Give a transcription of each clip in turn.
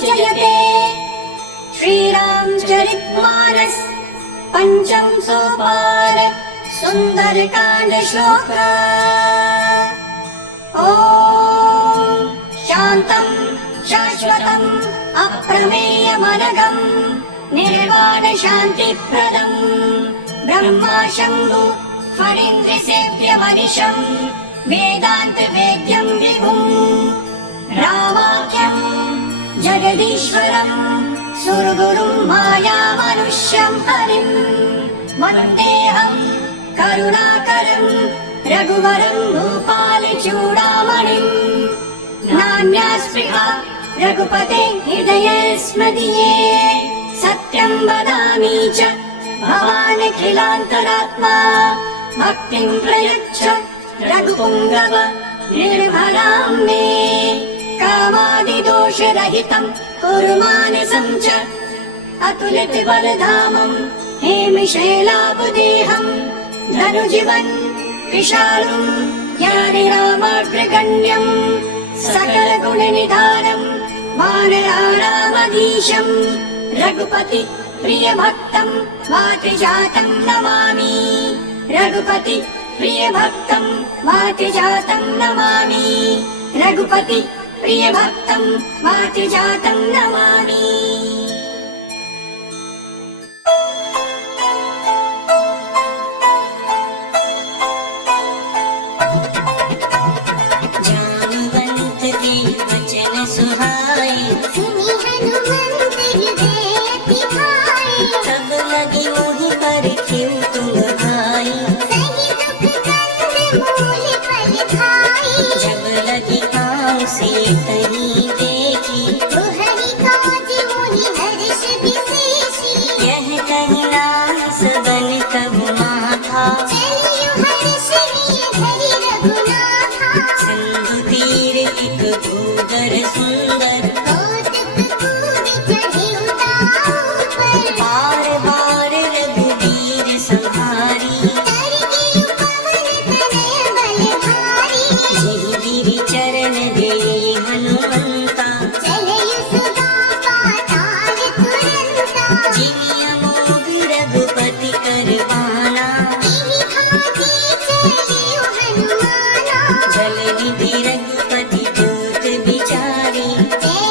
विजयते। श्रीरामचरितमानस पंचम सोपान सुंदरकांड श्लोक। ओम शांतं शाश्वतं अप्रमेयमनघं निर्वाण शांतिप्रदं ब्रह्मा शंभु फणीन्द्रसेव्यमनिशं वेदांत वेद्यं विभुं रामाख्यं जगदीश्वरं सुरगुरुं मायामनुष्यं हरिं वन्देऽहं करुणाकरं रघुवरं भूपालचूडामणिं। नान्या स्पृहा रघुपते हृदये स्मदीये सत्यं वदामि च भवानखिलान्तरात्मा भक्तिं प्रयच्छ रघुपुङ्गव निर्भरां मे। कामादिदोषरहितं कुरु मानसं च अतुलितबलधामं हेमशैलाभदेहं धनुजीवन् विशालं ज्ञानिनामाग्रगण्यं सकलगुणनिधानं वानराणामधीशं रघुपति प्रियभक्तं वातजातं नमामि। रघुपति प्रियभक्तं वातजातं नमामि। रघुपति प्रियभक्तं वातजातं नमामि। जामवंत के वचन सुहाए सुनि हनुमंत हृदय अति भाए। तब लगी मोहि परखिउ तुम भाई सही दुख कंद मूल फल खाई। जब लगी आँव से कहीं देखी तो हरि काज मोहि हर्ष विशेषी। यह कहीं नास बन कबु माथा चलियो हर्ष लिय धरि रघुनाथा। सिंधु तीर एक भूगर सुंदर कौतुक कूद चढ़े उताऊ पर। बार बार रघुवीर संहारी तर गियु पवन तनय बल भारी। जिहि गिरि चरण दे हनुमंता चलयु सुगा पाताल तुरंता। जिमि अमोघ रघुपति करवाना एहि भांति चलियो हनुमाना। जल निधि रघुपति दूत बिचारी जय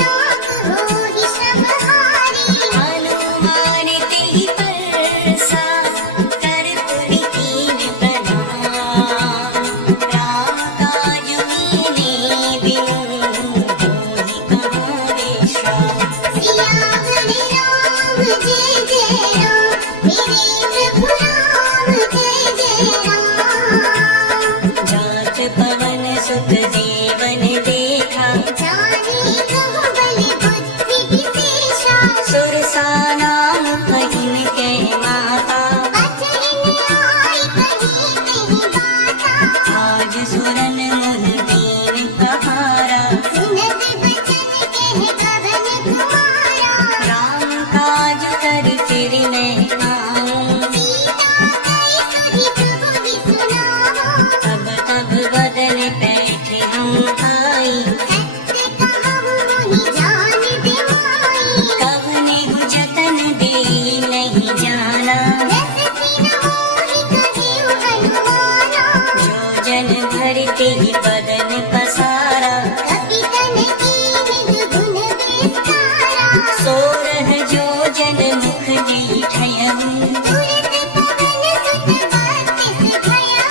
लोक होहि समहारी। हनुमान तेहि परसा कर पुनि कीन प्रणाम। राम काज कीन्हे बिनु होहि कहाँ विश्राम। सियावर राम जय जय राम। मेरे प्रभु राम जय जय राम। जात पवन सुत जीवन देखा जाने कहु बल बुद्धि विशेषा। सुरसा नाम पहिन के माता अचरन आय कहीं कहीं बाता। आज सुरन मोहि दीन कहारा। सुनत बचन कह कवन कुमारा। राम काज कर फिर मैं आऊं सीता कहि सुधि प्रभु विसुनावा। तब तब बदन बैठे हम भाई सत्य कहु मोहि जान दिमाई। कवने हु जतन दे नहीं जाना। रस सिन मोहि कहिउ हनुमाना। जो जन भरते ही बदन पसारा कपि तन कीन्ह दुगुन विस्तारा। सोरह जो जन मुख दीठयहु तुरत पवन सुत बत्तिस भयउ।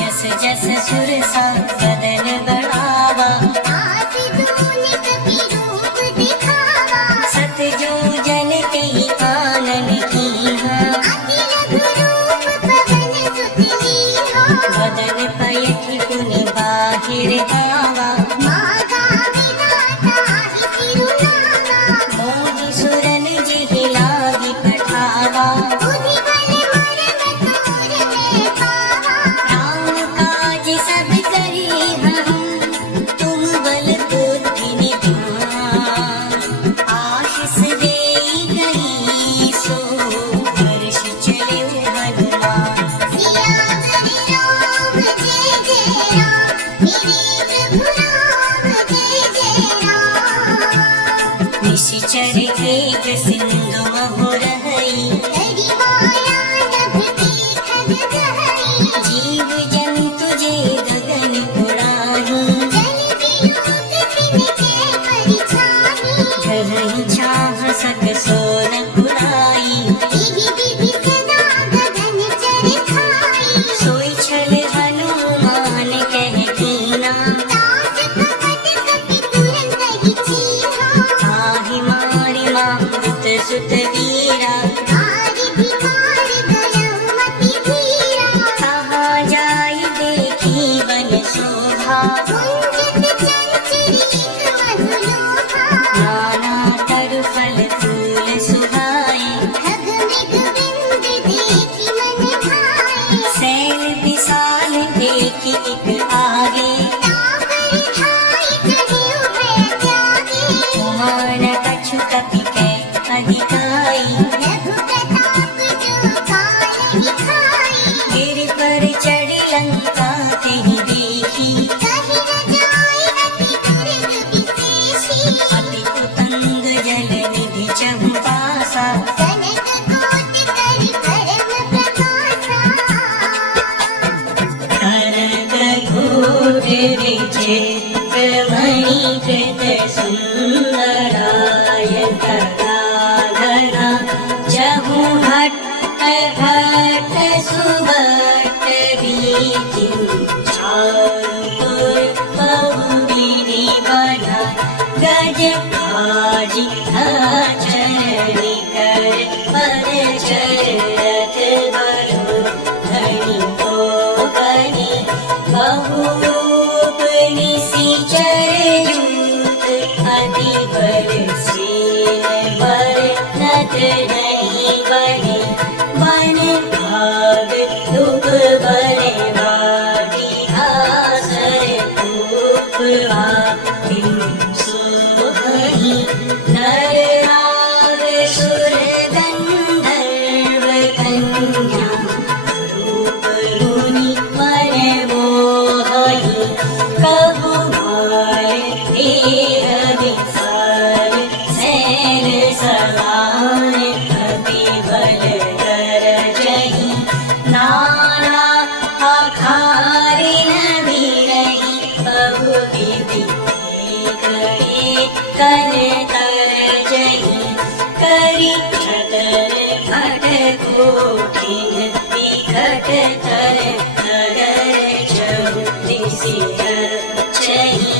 जस जस सुरसा बदन बढ़ावा तास दून कपि रूप दिखावा। सत जो जन ते आनन कीन्हा। अति लघु रूप पवन सुत लीन्हा। बदन पयखि पुनि बाहिर आवा मागा विधाता ही सिरुनागा। मोहि सुरन जेहि लागी पठावा। बुधि विधि विधि सदा गगन चरखाई सोई छल हनुमान कह कीना दास कपट कपि तुरंत ही चीन्हा ताहि मारि मामृत सुत वीरा भारि भिखार गयउ मति धीरा कहाँ जाई देखी वन शोभा कुंजित चंचरीक मधुलोभा नाना तरु फल फूल सुहाए खग मृग बिंद देखि मन भाए सैल विशाल देखी एक आगे तापर ठाई चढ़ियो भय त्यागे मान कछु कपि कै अधिकाई रघु प्रताप जो काल दिखाई गिर पर चढ़ी लंका तेहि देखी कहि न जाय अति दुर्ग विशेषी अति उतंग जल निधि चंपासा कनक कोट कर परम प्रकाशा कनक घोट चित्रमणि कृत सुंदराय कलाधरा जहु भट्ट भट्ट सुभट्ट रीति चारुपुर बहुबिरी बना गज काजी चरणी कर पर चरत बरो धनी तो कनी बहुरूप निशिचर जूत अति बल सेन बर नत नहीं बने बन भाग दुख बने बागी आसर रूप आदि सोहनी नर नाग सुर गंधर्व कन्या रूप रुनि मन मोहनी कबु भार देह विसार सैन समान कपि बल कर जही नाना अखारिन बिरही बहु विधि करे कर तर जही करी छतर भट कोठिन विकट तर नगर चहु दिसि चही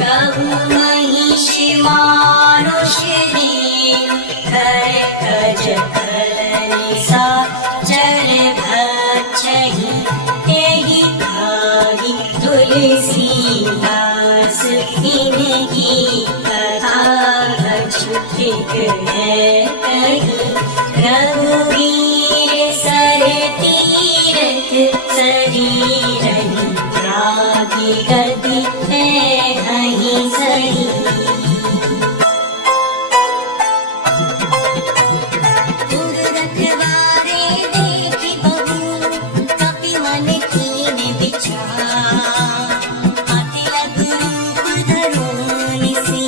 कहु महिषी मानुष दीन कर कज कलनि सा चर भक्षहि एहि भागी तुलसीदास इनकी कथा अछूत है कही रघुवीर सर तीरथ शरीरहि रागी गति है हहि सही तुर रखवारे देखि बहु कपि मन कीन विचार अति लघु रूप धरो निसी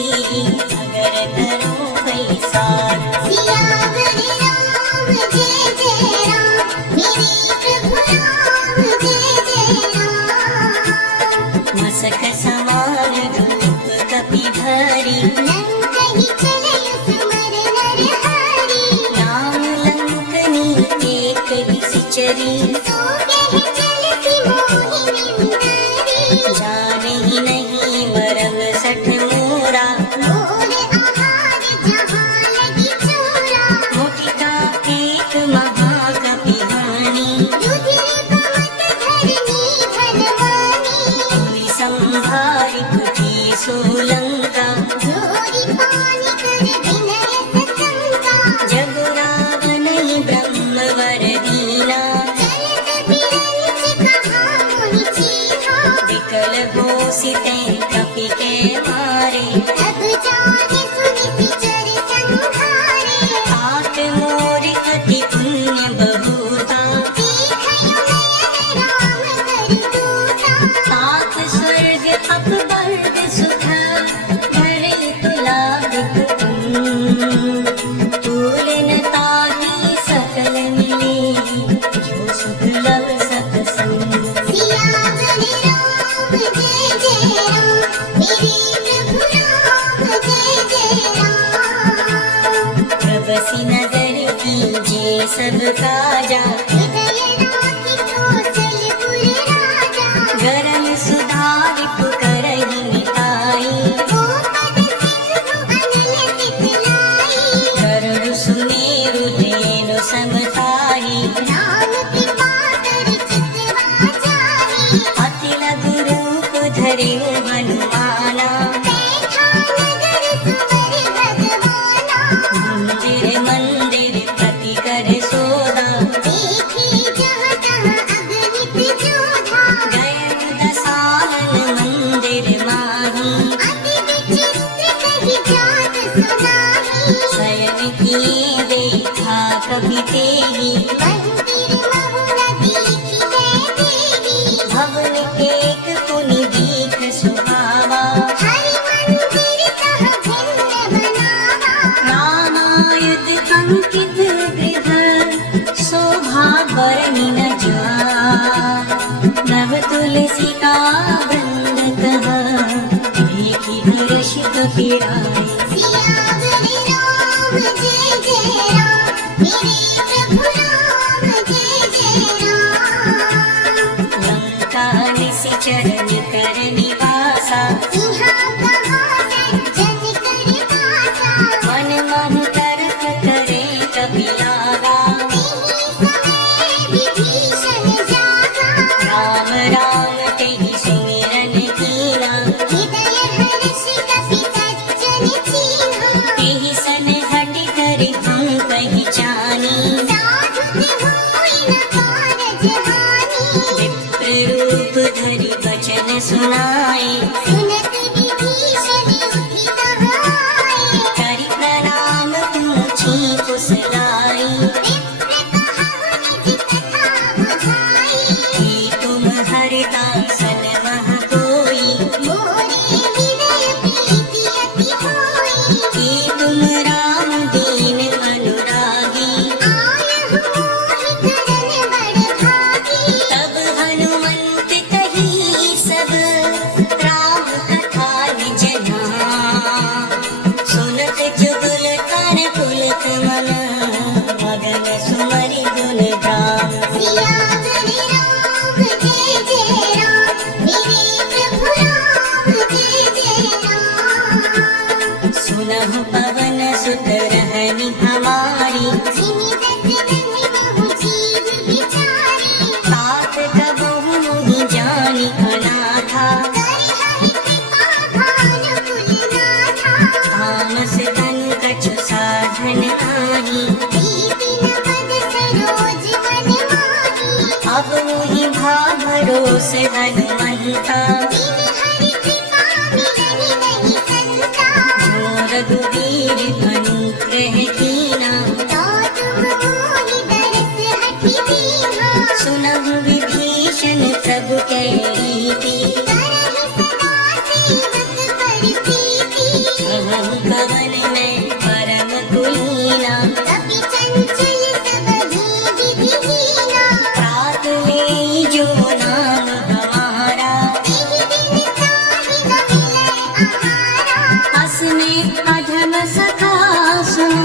अगर धरो पैसार सियावर राम जय जय राम मेरे प्रभु राम जय जय राम मसक समान रूप कपि धरी लंकहि चलयु समर नरहरि नाम लंकनी एक विसिचरी सो कह चलति मोहिनी मुरारी जानहि नहीं मरम सठ मोरा मोर आहार जहाँ लगी चोरा मुठिका एक महाकपि हानि रुधिर बहत धरनी धनवानी पुनि संभारि पुथि सोलंका जोरी पानी कर विनय सतंका जब रावण ब्रह्मवर दीना चलत बिरंच कहा मोहि चीन्हा विकल घोषिते कपि के मारे अब जाने सुनि सिचर संघारे आठ मोर अति पुण्य बहुता देखयु नयन राम करतूता पाप स्वर्ग अपवर्ग सुख धरे तुलाभ तुलन ताहि सकल मिले जो सुख लव सतसंग सियावर राम जय जय राम मेरे प्रभु राम सब काजा हृदय राखी कौशलपुर राजा गरल सुधारिप करहि मिताई गोपद सिंधु अनल सितलाई गरुड़ सुमेरु धेनु समताई राम कृपा कर चितवा जाहि अति लघु रूप धरि हनुमाना बैठा नगर सुवर भगवाना मंदिर मंदिर प्रति कर सोदा देखी जहाँ तहाँ अगणित जोधा गए दसानन मंदिर माही अति विचित्र कही जात सुनाही शयन किए देखा कपि तेहि मंदिर महु न देखी मैं देवी भवन एक पुनि दीख सुहावा हरि मंदिर तह भिन्न बनावा रामायुध अंकित गृह शोभा बरनि न जाय नव तुलसी का वृंद कह देखि हर्ष कपि राय सियावर राम जय जय राम मेरे प्रभु राम जय जय राम लंका निश्चर कर निवासा यहाँ कहाँ सज्जन कर वासा मन मन तर्क करे कपि लागा तेहि समय विभीषण जागा राम राम तेहि सुमिरन कीना हृदय हर्ष कपि सज्जन चीन्हा तेहि सन हट कर हम पहचानी साधु होई न कारज हानि विप्र रूप धरि वचन सुनाए सुनत विभीषण उठि तहाई करि प्रणाम पूछी कुशलाई विप्र कहाहु निज कथा बुझाई कि तुम हरदासन मह कोई मोरे हृदय प्रीति अति होई कि तुम राम दीन अनुरागी आयहु मोहि करन बड़ भागी तब हनुमंत कही सब राम कथा निज नाम सुनत जुगल कर पुलक मन मगन सुमरि गुण गान सियावर राम जय जय राम मेरे प्रभु राम जय जय राम सुनहु पवन सुत रहनि हमारी जिमि दशरथ बहु जीव बिचारी तात कबहु मुहि जानि अनाथा करि हरि कृपा भानु कुलनाथा तामस तनु कछु साधन नाही दीपिन पद सरोज मन माही अब मुहि भरोस हनुमंता बिन हरि कृपा मिलहि नहीं संता जो रघुवीर अनुग्रह कीना तो तुम मोहि दरस हठि दीन्हा सुनहु विभीषण प्रभु के रीति करहि सदा सेवक पर प्रीति कहु पवन में परम कुलीना कपि चंचल सब विधिहीना तात ले जो नाम हमारा तेहि दिन ताहि न मिलै आहारा असने अधम सखा सुन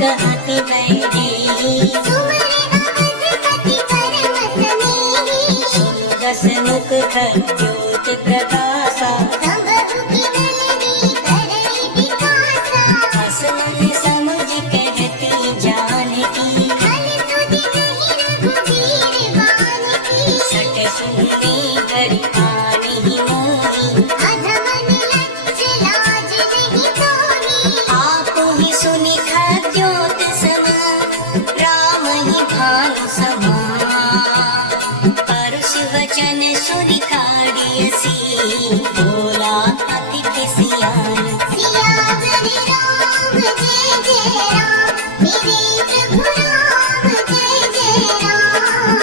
कहत बैठे सुमरे अवधपति परम स्नेही दस मुख खद्योत प्रकाशा संभव की नलिनी करई विकासा हस मन समुझ कहती जानकी हल सुधि नहीं रघुवीर बानकी सट सुनी करि आनी मोही अधमन लज्ज लाज नहीं तोही आप ही सुनि खद्योत समा राम ही भानु समा परुष वचन सुनि काढ़ियसी बोला अति किसियान सियावर राम जय जय राम मेरे प्रभु राम जय जय राम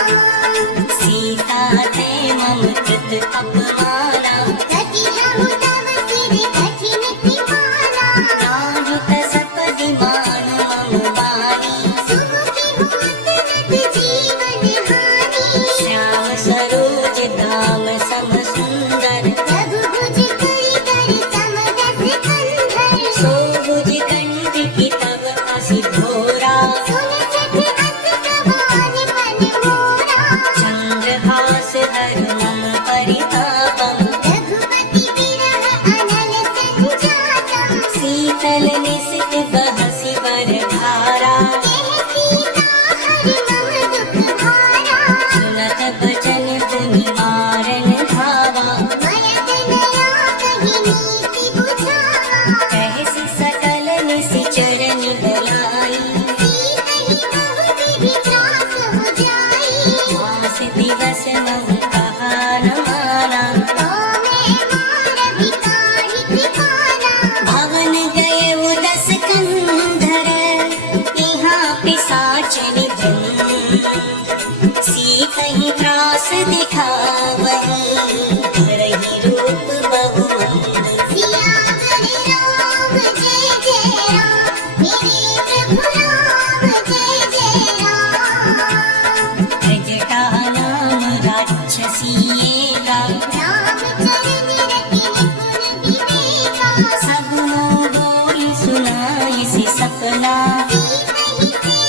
सीता ते मम कृत अपमाना कटिलहु तव सिर कठिन कृपाला नायुत सपदि मानु मम बानी सुमुखी होत नत जीवन हानि श्याम सरोज धाम सम सुंदर प्रभु भुज करि समदस कंधर सो भुज कंठ की तब असी घोरा सुन सठ अस सवार मन मोरा चंद्रहास हर मम परितापम रघुपति विरह अनल संजातम शीतल निसित बहसि वर धारा यह सीता हर मम दुख भारा सुनत बचन पुनि मारन धावा मयत नया कहि नीति बुझावा कहसि सकल निसिचर निगलाई सीतहि बहु विधि त्रास हो जाई मास दिवस मम कहा न माना तो मैं मार भिखारी कृपाला भवन गए उदस कंधर यहाँ पिशाच निधन सीतहि त्रास दिखावही धरहि रूप बहुमंद सियावर राम जय जय राम मेरे प्रभु राम जय जय राम जटा नाम राक्षसीएगा राम चरण रति निपुण विवेका सबनो बोल सुनाई से सपना सीतहि से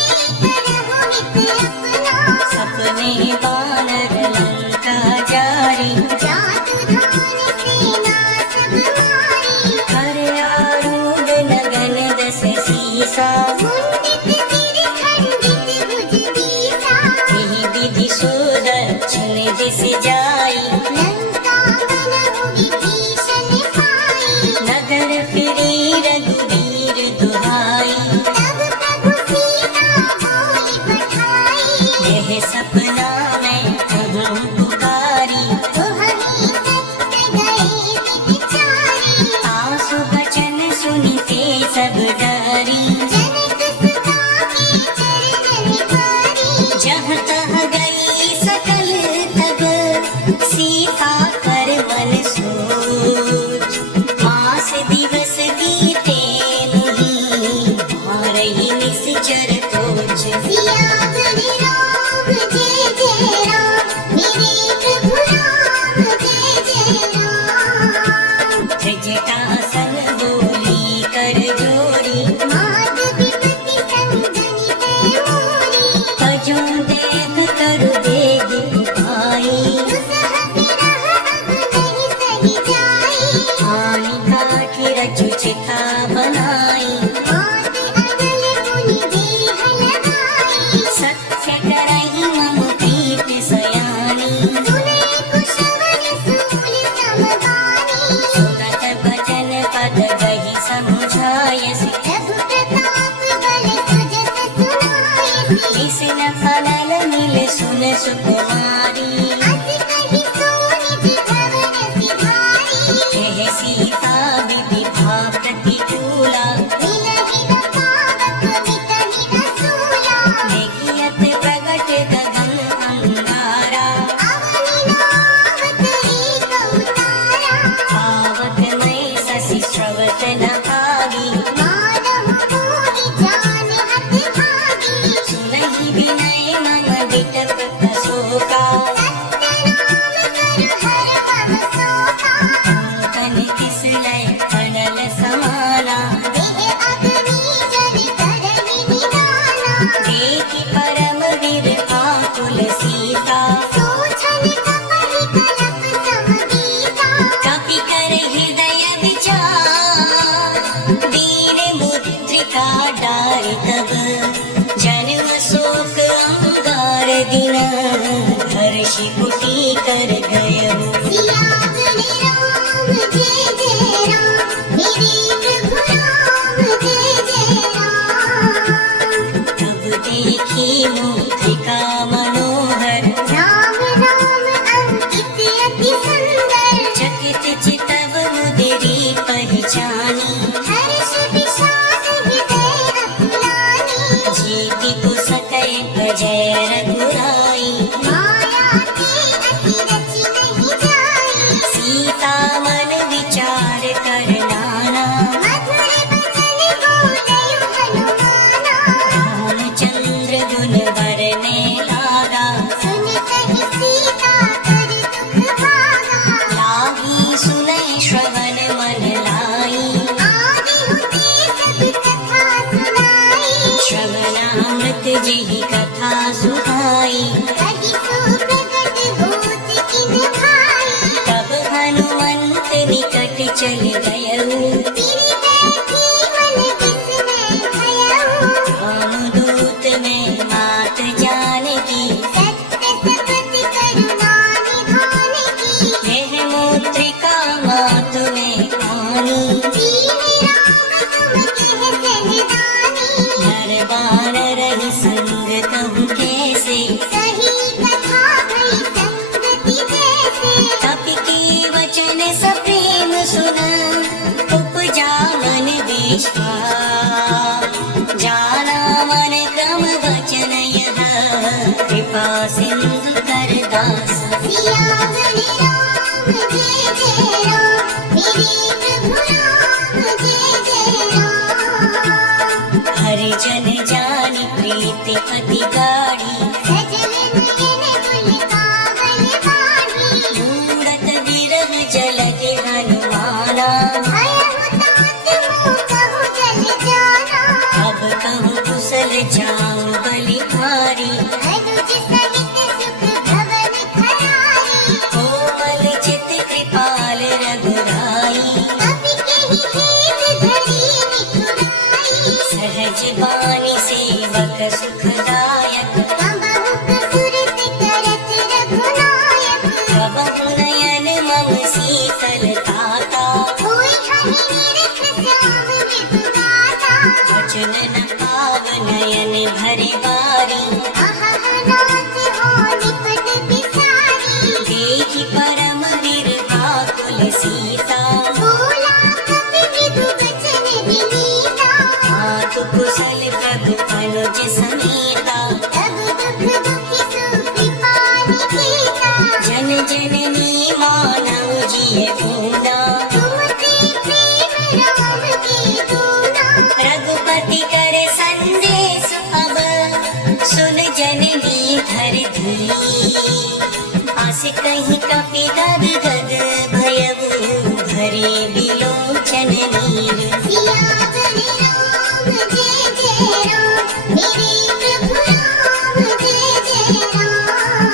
करहु मित अपना सपने बानर लंका जारी जातु धान सेना सब मारी कर आरूढ़ लगन दस सीसा मुंडित सिर खंडित भुज बीसा यही विधि सुदक्षिण दिस जाई लंका बनहु विभीषण पाई नगर फिरी रघुवीर दुहाई तब प्रभु सीता बोली पठाई यह सपना मैं कहूँ पुकारी तुहहि सत्य गए विचारी आसु बचन सुनिते सब डरी जनक सुता के चरण निहारी जहाँ तहाँ गई सकल तब सीता कर मन सोच मास दिवस बीते नहीं मारही निश्चर खोज सियावर राम जय जय राम मेरे प्रभु राम जय जय राम जटासन बोली कर जोड़ी माधवीपति संगनि ते मोरी भजो देख करु देग भाई दुसह विरह अब नहीं सही जाई हानि काठी रचु चिता बनाई मात अनल मुनि देह लगाई सत्य करहि मम प्रीत सयानी सुने कुशवन सूल समगानी सुनत बचन पद गही समुझायसि प्रभु प्रताप बल सुजस सुनायसि किसन फनल मिल सुन सुकुमारी अस कहि सो निज भवन सिधारी कह सीता विधि भा प्रतिकूला मिलहि न पावक मिटहि न सूला देखियत प्रगट गगन अंगारा अवनि नावत एक उतारा पावक मैं शशि श्रवत न आगी मानहु मोहि जान हत भागी सुनहि विनय मम विटप प्रशोका तब जन्म शोक अंगार दिन हर्षि कुटी कर गयो सिया बोले राम जय जय राम मेरे प्रभु राम जय जय राम तब देखी मुद्रिका मनोहर राम नाम अंकित अति सुंदर चकित चितव मुदिरी पहचानी हर्ष विषाद हृदय अकुलानी जीति को सकय अजय रघुराई माया की अति रचि नहीं जाई सीता मन विचार कर नाना मधुर बचन बोलयु हनुमाना रामचंद्र गुण बरने लागा सुन कहि सीता कर दुख भागा लागी सुनै श्रवण मन लाई आदि होते सब कथा सुनाई श्रवणामृत जिहि कथा सुहाई कहि सो प्रगट होत किन भाई तब हनुमंत निकट चल गयऊ तिरि बैठी मन बिसने भयउ रामदूत में मात जानकी सत्य सपथ करुणा निधान की यह मुद्रिका मात में आनी दीन राम तुम कह सहदानी नर बानर ही संग कहूँ कैसे सही कथा भई संगति जैसे कपि के वचन सप्रेम सुन उपजा मन विश्वास जाना मन क्रम वचन यह कृपा सिंधु कर दास सिया बोले राम जय जय राम मेरे प्रभु राम जय जय राम हरिजन जानि प्रीति अति गाढ़ी सजल नयन कुल कावल बाढ़ी मूरत विरह जलग हनुमाना भयहु तात मोह कहु जल जाना अब कहूँ कुशल जाऊं बलिहारी अनुज सहित सुख भवन खरारी कोमल चित कृपाल रघुराई कपि केहि हेत धरी निठुराई सहज बानी सेवक सुखदायक कबहु कसुरत करत रघुनायक कबहु नयन मम शीतल ताता होय हहि निरख श्याम मृदुगाता वचन न पाव नयन भरे बारी अहह नाथ हो निपट बिसारी देखि परम निर्व्याकुल सीता बोला कपि विदु बचन विनीता मातु कुशल प्रभु अनुज समेता तब दुख दुखी सुकृपा निकेता जन जननी मानव जिय पूना तुमते प्रेम राम की दूना रघुपति करे संदेश अब सुन जननी धर धी आस कहीं कपि गद गद भयऊ भरे बिलोचन नीर सिया बोले राम जय जय राम मेरे प्रभु राम जय जय राम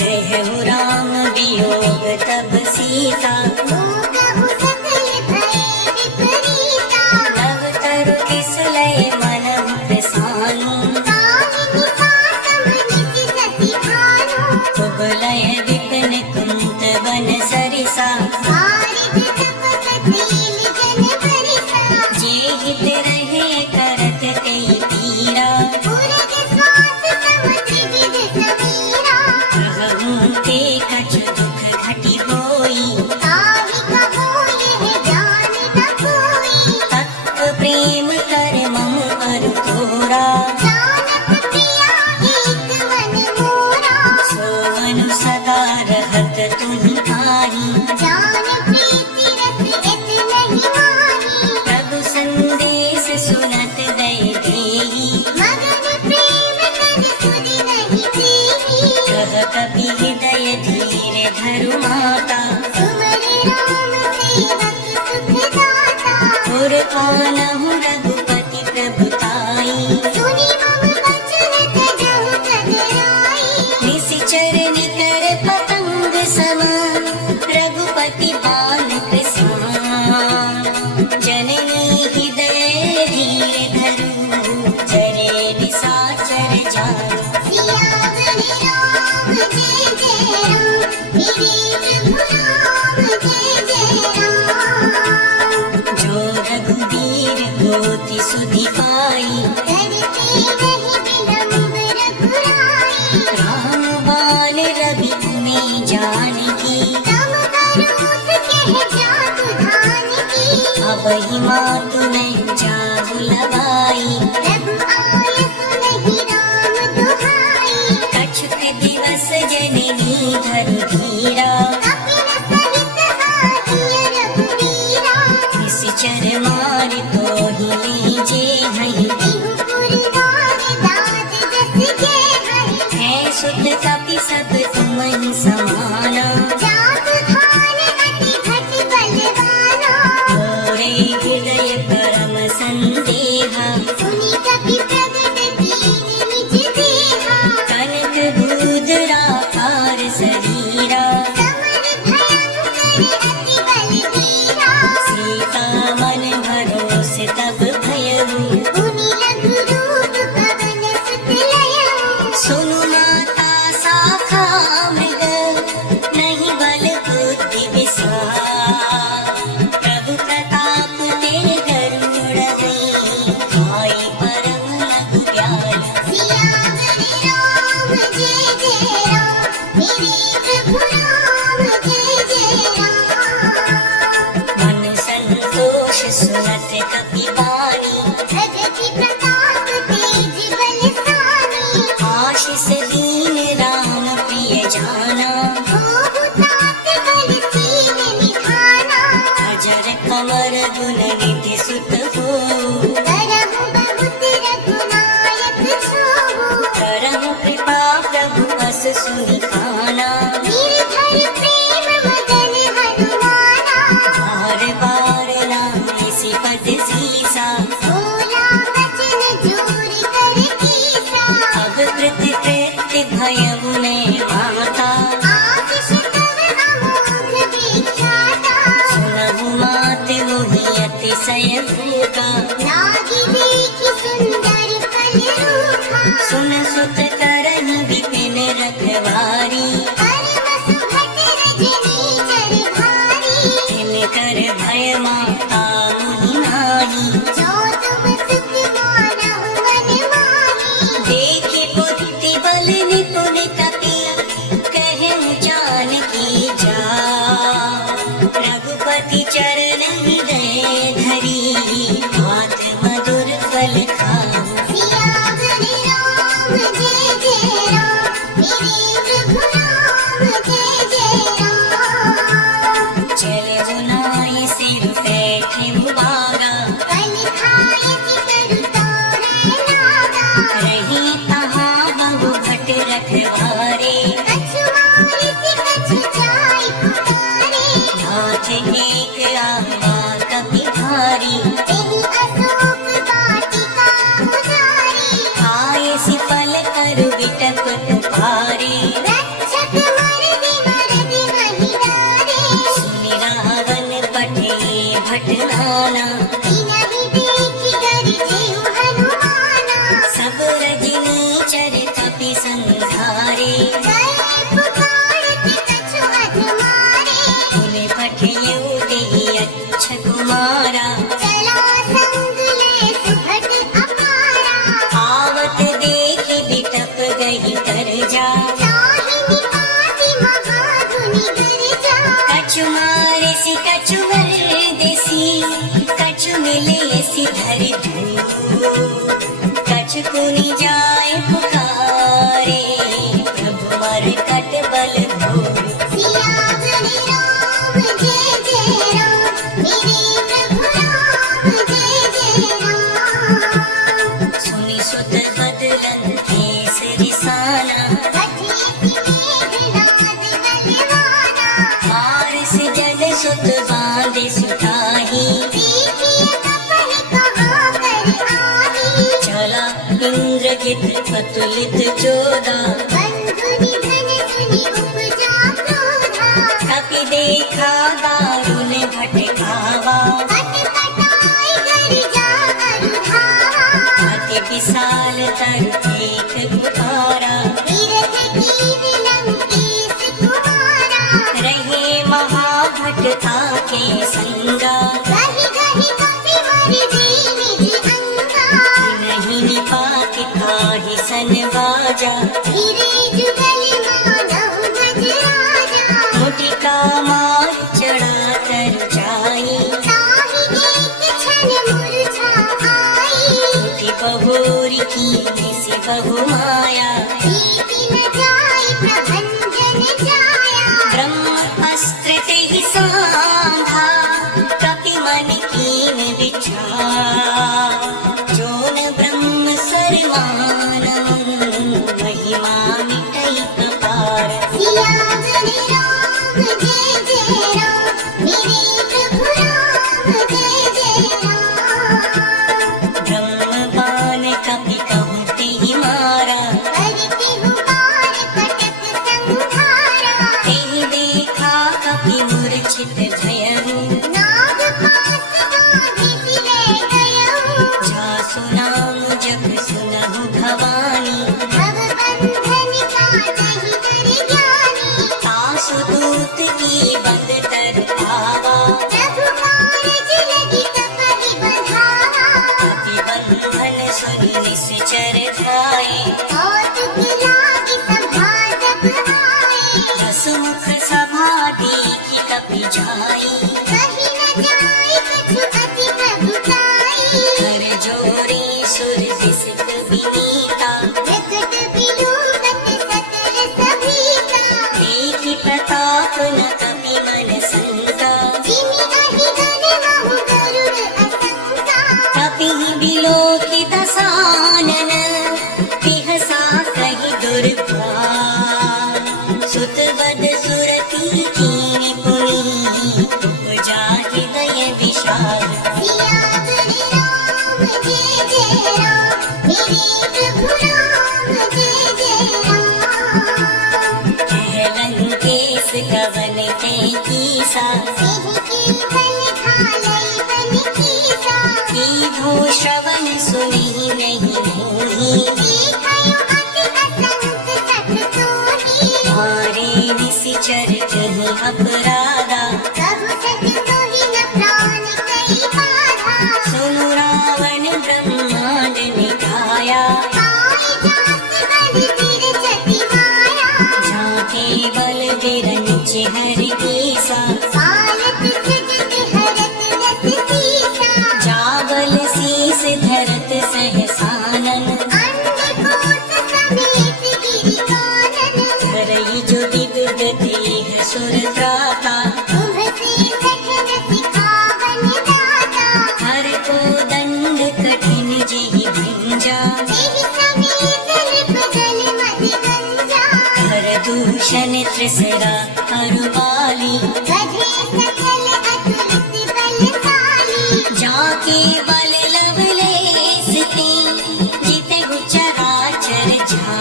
कहु राम वियोग तब सीता मोह सकल भय विपरीता तब तरु किस लय मन प्रसानु कामिनी सासम निज सति भानु कुबलय विपिन कुंत वन सरिसा वारिध तप कटील जन परिसा जे हित रहे करत ते पीरा उरग स्वास सम त्रिविध समीरा कहूँ ते कछु दुख घटी होई ताहि कहो यह जान न कोई तत्व प्रेम कर मम अरु तोरा जानत प्रिया एक मन मोरा सोवनु सदा रहत तुहि आही जान प्रीति रस एत नहीं माही प्रभु संदेश सुनत दय देही मगन प्रेम तन सुधि नहीं तेही कह कपि हृदय धीर धरु माता सुमर राम सेवक सुख दाता पुर कानहु रघुपति जो रघुवीर गोति सुधि पाई, राम बाल रवि में जानकी, अब ही मातु नहीं जागु लगाई। कछुक दिवस जननी धरु धीरा, निश्चर मार तो ही लीजे हई। है सुत कपि सब तुम ही समाना, मोरे हृदय परम संदेहा। कनक भूधरा पार शरीरा, सीता मन भरोसे तब भयउ। सुनु माता शाखा मृग, नहीं बल बुद्धि विसार। प्रभु प्रताप तेरे गरुड़ नहीं, भाई परम लघु ज्ञान। मन संतोष सुनत कपि वाणी, आशीष दीन राम प्रिय जाना। अजर कमर गुण निधि सुत हो, करहु कृपा प्रभु बस सुनि काना। बार बार नाम सिपद सीसा, अब कृति कृत्य भयउ में माता। सुनहु मात मोहि अतिशय भूखा, सुन सुत करहि विपिन रखवारी। तिनकर भय माता मोहि नाही, देखि बुद्धि बल निपुण कपि, कहु जानकी जात। रघुपति चरण हृदय धरी, हाथ मधुर फल खाऊ। चले जुनाई सिर बैठे मुबारा, रही तहाँ बहु भट रखवारे। नाथ एक आवा कपि भारी, आए सिफल कर बिटप तुपारे। सुनि रावण पठे भटनाना, सब रजनी चर कपि संधारे। उन पठियउ देहि अच्छ कुमारा, आवत देखि बिटप गई तरजा। कछु मारे सि कछु वर देसी, कछु मिले सि धर धूप। कछु पुनि जाय पुकारे, प्रभु मर कट बल भूप। सुनि सुत बदलन केसरी साना, मारिस जन सुत बांधे सुताही। चला इंद्रजित पतुलित जोधा, कपि देखा दारुण भटकावा। अति विशाल तरु एक गुबारा, पहोरी कीने से बहु माया प्रीति न जाई प्रभंजन जाया ब्रह्म अस्त्र ते ही सांधा कपि मन कीन विचार जोन ब्रह्म सरमानम महिमा मिटई अपार सियावर राम जय जय राम मेरे प्रभु राम जय जय राम ब्रह्म बाण कपि कहूँ ते ही मारा करते हूँ पार कटक संहारा ते ही देखा कपि मूर्छित भयहु नाग पास गांधी सिले गयहु जासु नाम जप सुनहु भवानी भव बंधन का नहीं डर ज्ञानी तासु दूत की बंद तर पावा प्रभु कारज लगी कपहि बंधावा कपि बंधन सुनि निश्चर धाये कौतुक लागी सभा सब आए दसमुख सभा देखी कपि जाई कहीं न जाए कछु अति प्रभुताई कर जोरी सुर दिसित विनीता प्रकट बिलुगत सकल सभीता देखी प्रताप न कपि मन संता जिमि अहि गण महु गरुड़ असंका कपि बिलोकी दसानन बिहसा कहि दुर्गा सुतवद सुरती कीनि पुनी उपजा हृदय विशाल सियावर राम जय जय राम मेरे प्रभु राम जय जय राम लंकेश कवन ते कीसा सेहि की बल घालई बन कीसा कीधो श्रवण सुनि नहीं मोही देखयो अति असंत सत सोही मारे निशिचर कहीं अपराधा कहु सत सोही न प्राण कई बाधा सुनु रावण ब्रह्मांड निकाया आए जात बल तिरछति माया झाके बल बिरंच हर कीसा पालत जगत हरत रस सीसा जाबल शीस धरत सहसानन अन्नकोट समेत गिरि कानन धरई जो दिग्गति है सुर त्राता तुम से सठन सिखावन दाता हर को दंड कठिन जेहि भंजा तेहि समेत नृपदल मति गंजा हर दूषण त्रिसरा हरुबाली गधे सकल अतुलित बलशाली जाके बल लवलेस ते जिते चराचर जा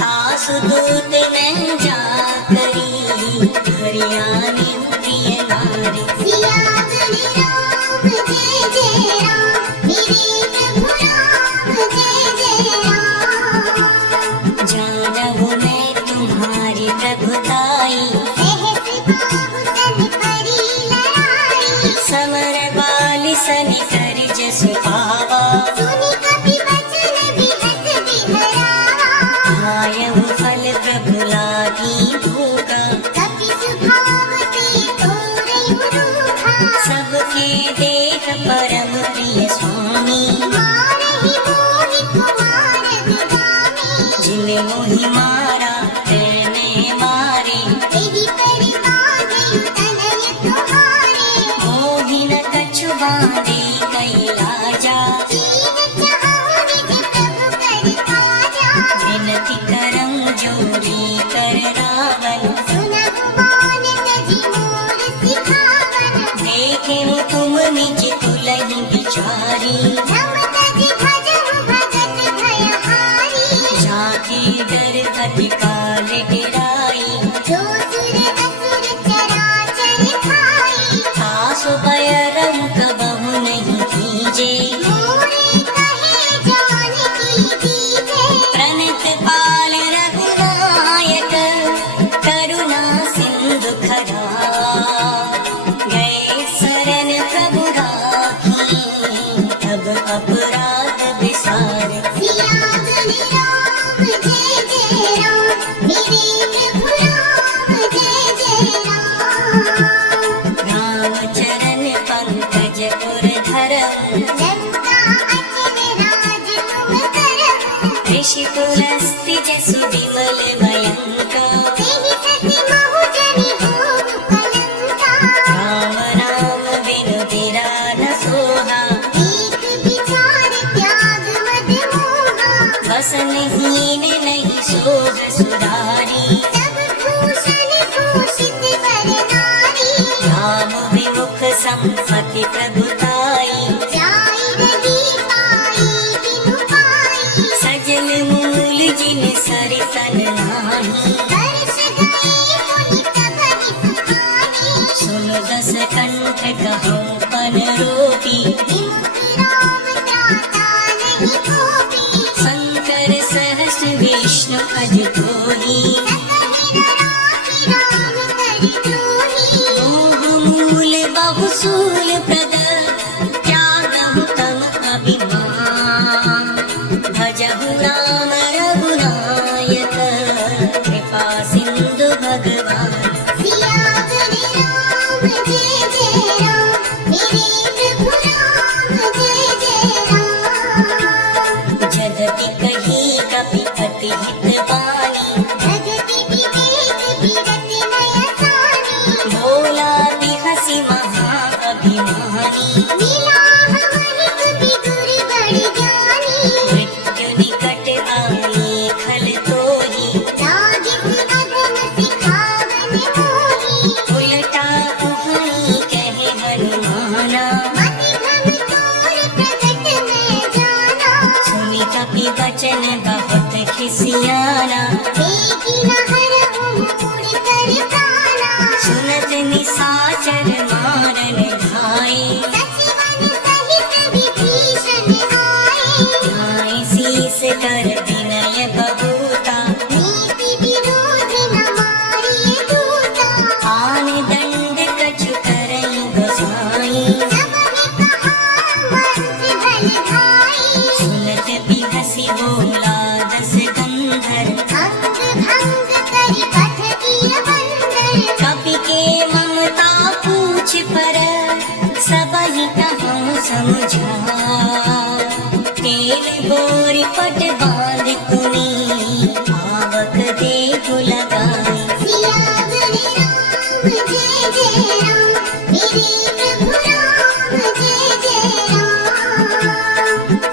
तासु दूत न जा करी हरियाणी प्रिय नारी सियावर राम जय जय राम मेरे प्रभु राम जय जय राम जानहु मैं तुम्हारी प्रभुताई सहस बाहु सन परी लड़ाई समर बाल सन कर जसु पावा सुनि कपि वचन बिहस बिहरावा आयहु फल प्रभु लागी भूखा कपि सुभाव ते तोरयु रूखा सबके देख परम प्रिय स्वामी मारहि मोहि कुमार दुगामी जिने मोहि मारा तेने मारे तेहि परिवार तनय तुम्हारे मोहि न कछु बांधे कैलाजा जीव चाहो निज प्रभु कर काजा विनती करम जोरी कर रावण सुनहु बान तजि मोर सिखावन देखे तुम निज तुलहि बिचारी धम तजि भजहु भगत भयहारी जाके डर अधिकाल गिराई जो सुर असुर चराचर खाई तासु भयरम कबहु नहीं कीजे मोरे कहे जानकी दीजे प्रणत पाल रघुनायक करुणा सिंधु खरा गए शरण प्रभु राखी तब अपराध विसार सियावर राम जय जय राम मेरे प्रभु राम जय जय राम रामचरण पंकज पुर धरम लंका अचल शासनहीन नहीं शोभ सुधारी। सब भूषण भूषित वर नारी, राम विमुख संपत्ति प्रभुताई। जाई रही पाई बिनु पाई, सजल मूल जिन सरितन नाही। हर्ष गए मुनि तब निसुखानी, सुन दस कंठ कहूँ पन रोपी। विमुख राम त्राता नहीं कोपी, शंकर सहस्र विष्णु अज कोई। सकल राखी राम कर जोही, मोह मूल बहुसूल प्रद त्यागहु तम अभिमान। भजहु राम रघुनायक कृपा सिंधु भगवान। सियावर राम जय जय राम, मेरे प्रभु राम जय जय राम। जगति कही कपि अति हित बानी। जगति विवेक विरत नय सानी, भोला बिहसि महा अभिमानी। मिला हमारे कवि गुर बड़ ज्ञानी, मृत्यु निकट आई खल तोही। राजस अधम सिखावन मोही, उलटा कहानी कहे हनुमाना। मति भ्रम तोर प्रगट में जाना, सुनि कपि वचन बहुत खिसियाना। देखी न हरहु मूढ़ कर प्राणा, सुनत निशाचर मारन धाई। सचिवन सहित विभीषण आए, नाई शीस कर विनय बबूता। नीति विरोध न मारिए दूता, आन दंड कछु करई गोसाई। सब ने कहा मंत्र भल भाई, सुनत बिहसि बोला दस कंधर। अंग भंग करि पथ किय बंदर, कपि के ममता पूछ पर सबहि कहूँ समझा। तेल बोरी पट बांध कुनी आवक देखु लगाई। सियावर राम जय जय राम, मेरे प्रभु राम जय जय राम।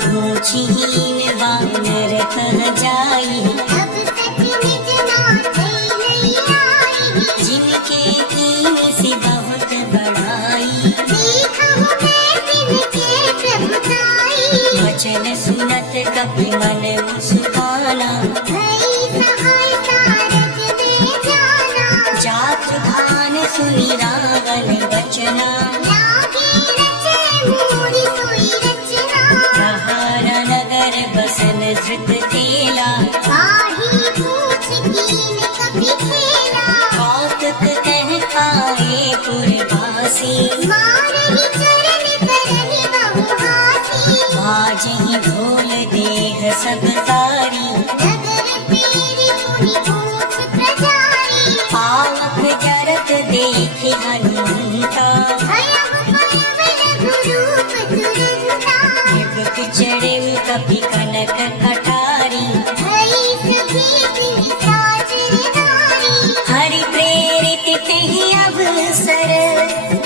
पूछहीन वानर कह जाई। अब सच निज नाथ नहीं आई, जिनके कीन सी बहुत बड़ाई। देखहु मैं तिनके प्रभुताई, वचन सुनत कपि मन मुस्काना। भई सहाय सारथ में जाना, जात भान सुनि रावण बचना। लागे रचे मूढ़ सोई रचना, प्रहार नगर बसन धृत केला। आही पूछ कीन कपि खेला, कौतुक कह पाए पुरवासी। मारहि चरण करहि बहुहासी, बाजहि ढोल देह सब तारी। नगर पेरि मुनि पूछ प्रजारी, पावक जरत देखि हनुमंता। भयउ परम रघुरूप तुरंता, निपट चढ़े कपि कनक कटारी। भई सभी निशाचर नारी, हरि प्रेरित तेहि अवसर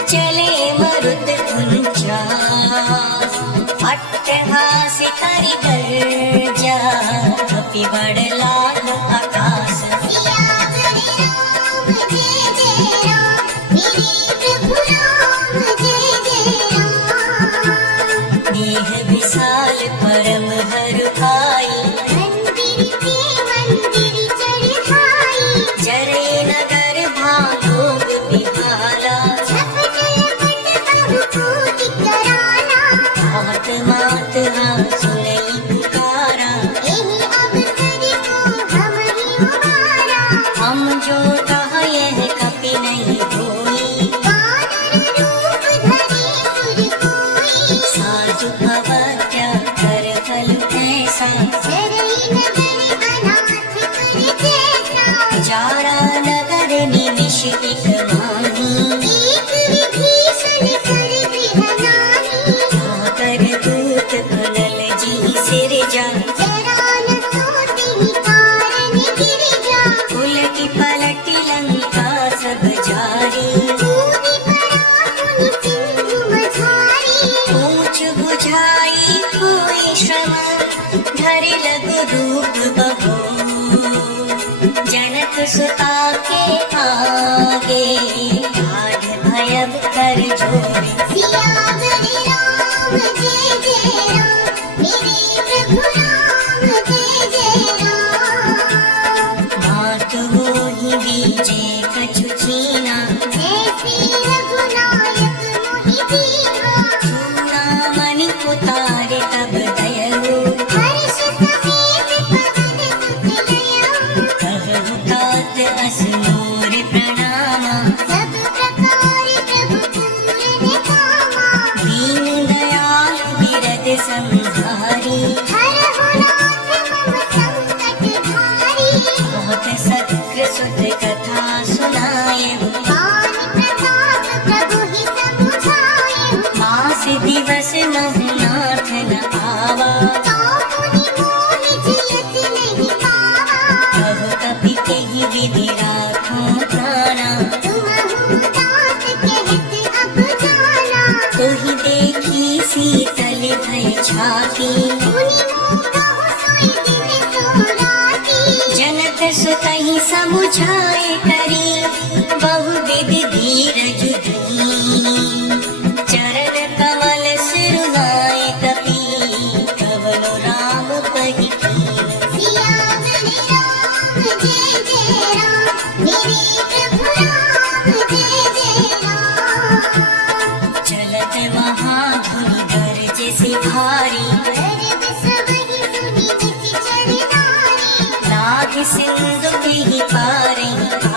चले मरुत उनचास। अट्टहासि करि गर्जा कपि बड़ लाल आकाश। सियावर राम जय जय राम, मेरे प्रभु राम जय जय राम। देह विशाल परम हर भाई। मंदिर के मंदिर चढ़ाई, जरे नगर भागोग बिहाला। छप जलपट बहु कोटि कराला, मात मात हाँ सुनई पुकारा। एहि अवसर को हम ही उबारा, हम जो कहा यह कपि नहीं होई। वानर रूप धरे सुर कोई, साधु भवत्या कर फल ऐसा। चरई नगर अनाथ कर जैसा, जारा नगर निमिष एक माही। एक विभीषण कर गृहनाही, कर दूत बनल जी सिर जा। जरा न सोते कारण गिरिजा, उलटी पलटी लंका सब जारी। कूदि पड़ा मुनि सिंधु मझारी, पूछ बुझाई कोई श्रम धरि लघु रूप बहो जनक सुता के आगे ठाढ़ भयब कर जोड़े सियावर राम जय जय राम मेरे प्रभु राम जय जय राम मात मोहि बीजे कछु छीना जैसे रघुनायक मोहि दीना चूड़ामणि उतारे तब दयलु हर्ष समेत पवन सुत लया कहु तात असनोर प्रणामा सब प्रकार प्रभु पूरन कामा दीन दयाल बिरद संहारी हरहु नाथ मम संकट भारी बहुत सत्कृ सुत कथा सुनाए बान प्रताप प्रभु ही समुझाए मास दिवस नहुनाथ न आवा तापुनि मोहि जियत नहीं पावा कहु कपि केहि विधि राखूं प्राणा तुमहु तात कहत अब जाना तुहि देखी शीतल भय छाती मुनि मोहु सोई दिन सो राती जनक सुतहि समुझाए करी बहुविधि धीरज धरी चरण कमल सिरुनाए कपि कवनु राम पहि कीन सियावर राम जय जय राम मेरे प्रभु राम जय जय राम चलत महाधुनि गरजे से भारी गरज सबहि सुनि जिति चढ़ नारी नाग सिंधु ही पारे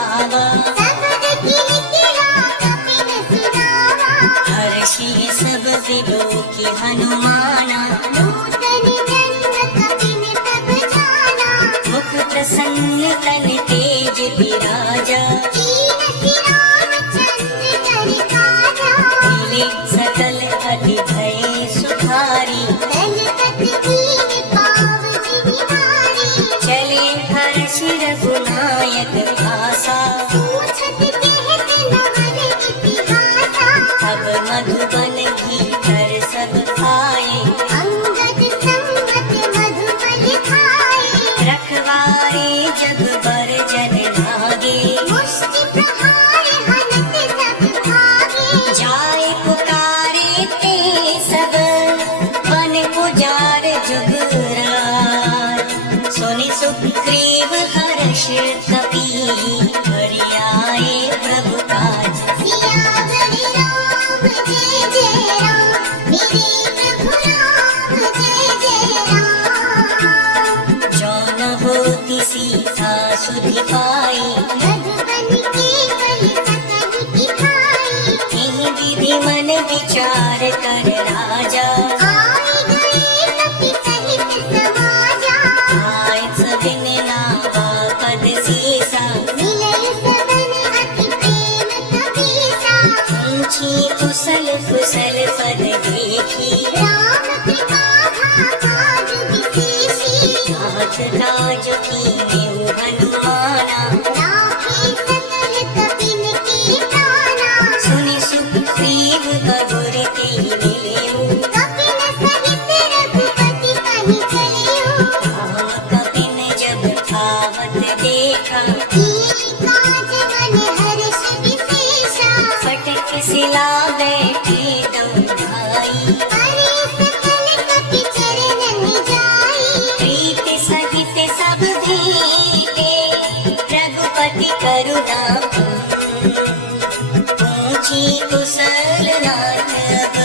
आवा सबद किलिकिला कपिन सुनावा हर्षि सब विलोकी हनुमाना नूतन जन्म कपिन तब जाना मुख प्रसन्न तन तेज विराजा कीन सिराम चंद्र कर काजा मिले सकल अति भय सुखारी दलपत कीन पाव जिमिहारी चले हर्ष रघुनायक आसा पूछत कहत नवल इतिहासा अब मधुबन की कर सब खाए अंगद संगत मधुबल खाए रखवारे जग बर जन लागे मुष्टि प्रहार हनत सब भागे जाए पुकारे ते सब बन पुजार जुगरार सुनि सुग्रीव हर्ष कपि हरियाए प्रभु काज सियावर राम जय जय राम मेरे प्रभु राम जय जय राम जौन होती सीता सुधि पाई मधुबन के कल सकल दिखाई यही विधि मन विचार कर राजा आए गए कपि सहित समाजा आय सबिन नावा पद सीसा मिलय सबन अति प्रेम कपीसा ऊंची कुशल कुशल पद देखी राम कृपा काज विशेषी नाथ काज कीन्यु हनुमाना राखे सकल कपिन के प्राणा सुनि सुग्रीव बबुर ते मिलियो कपिन सहित रघुपति कहि चलियो राम कपिन जब आवत देखा किए काज मन हर्ष विशेषा फटक सिला बैठे दौड़ाई अरे सकल कपि चरणन जाई प्रीति सहित सब भेटे रघुपति करुणा ऊंची कुशल नाथ अब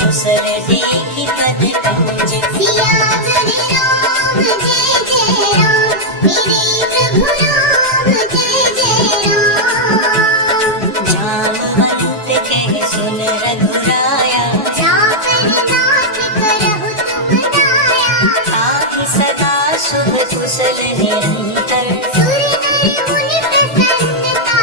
कुशल देखी पद कंज सियावर राम जय जय राम मेरे प्रभु राम जय जय राम जामवंत कह सुन रघुराया जापर नाथ करहु तुम दाया ताहि सदा शुभ कुशल निरंतर सुर नर मुनि प्रसन्नता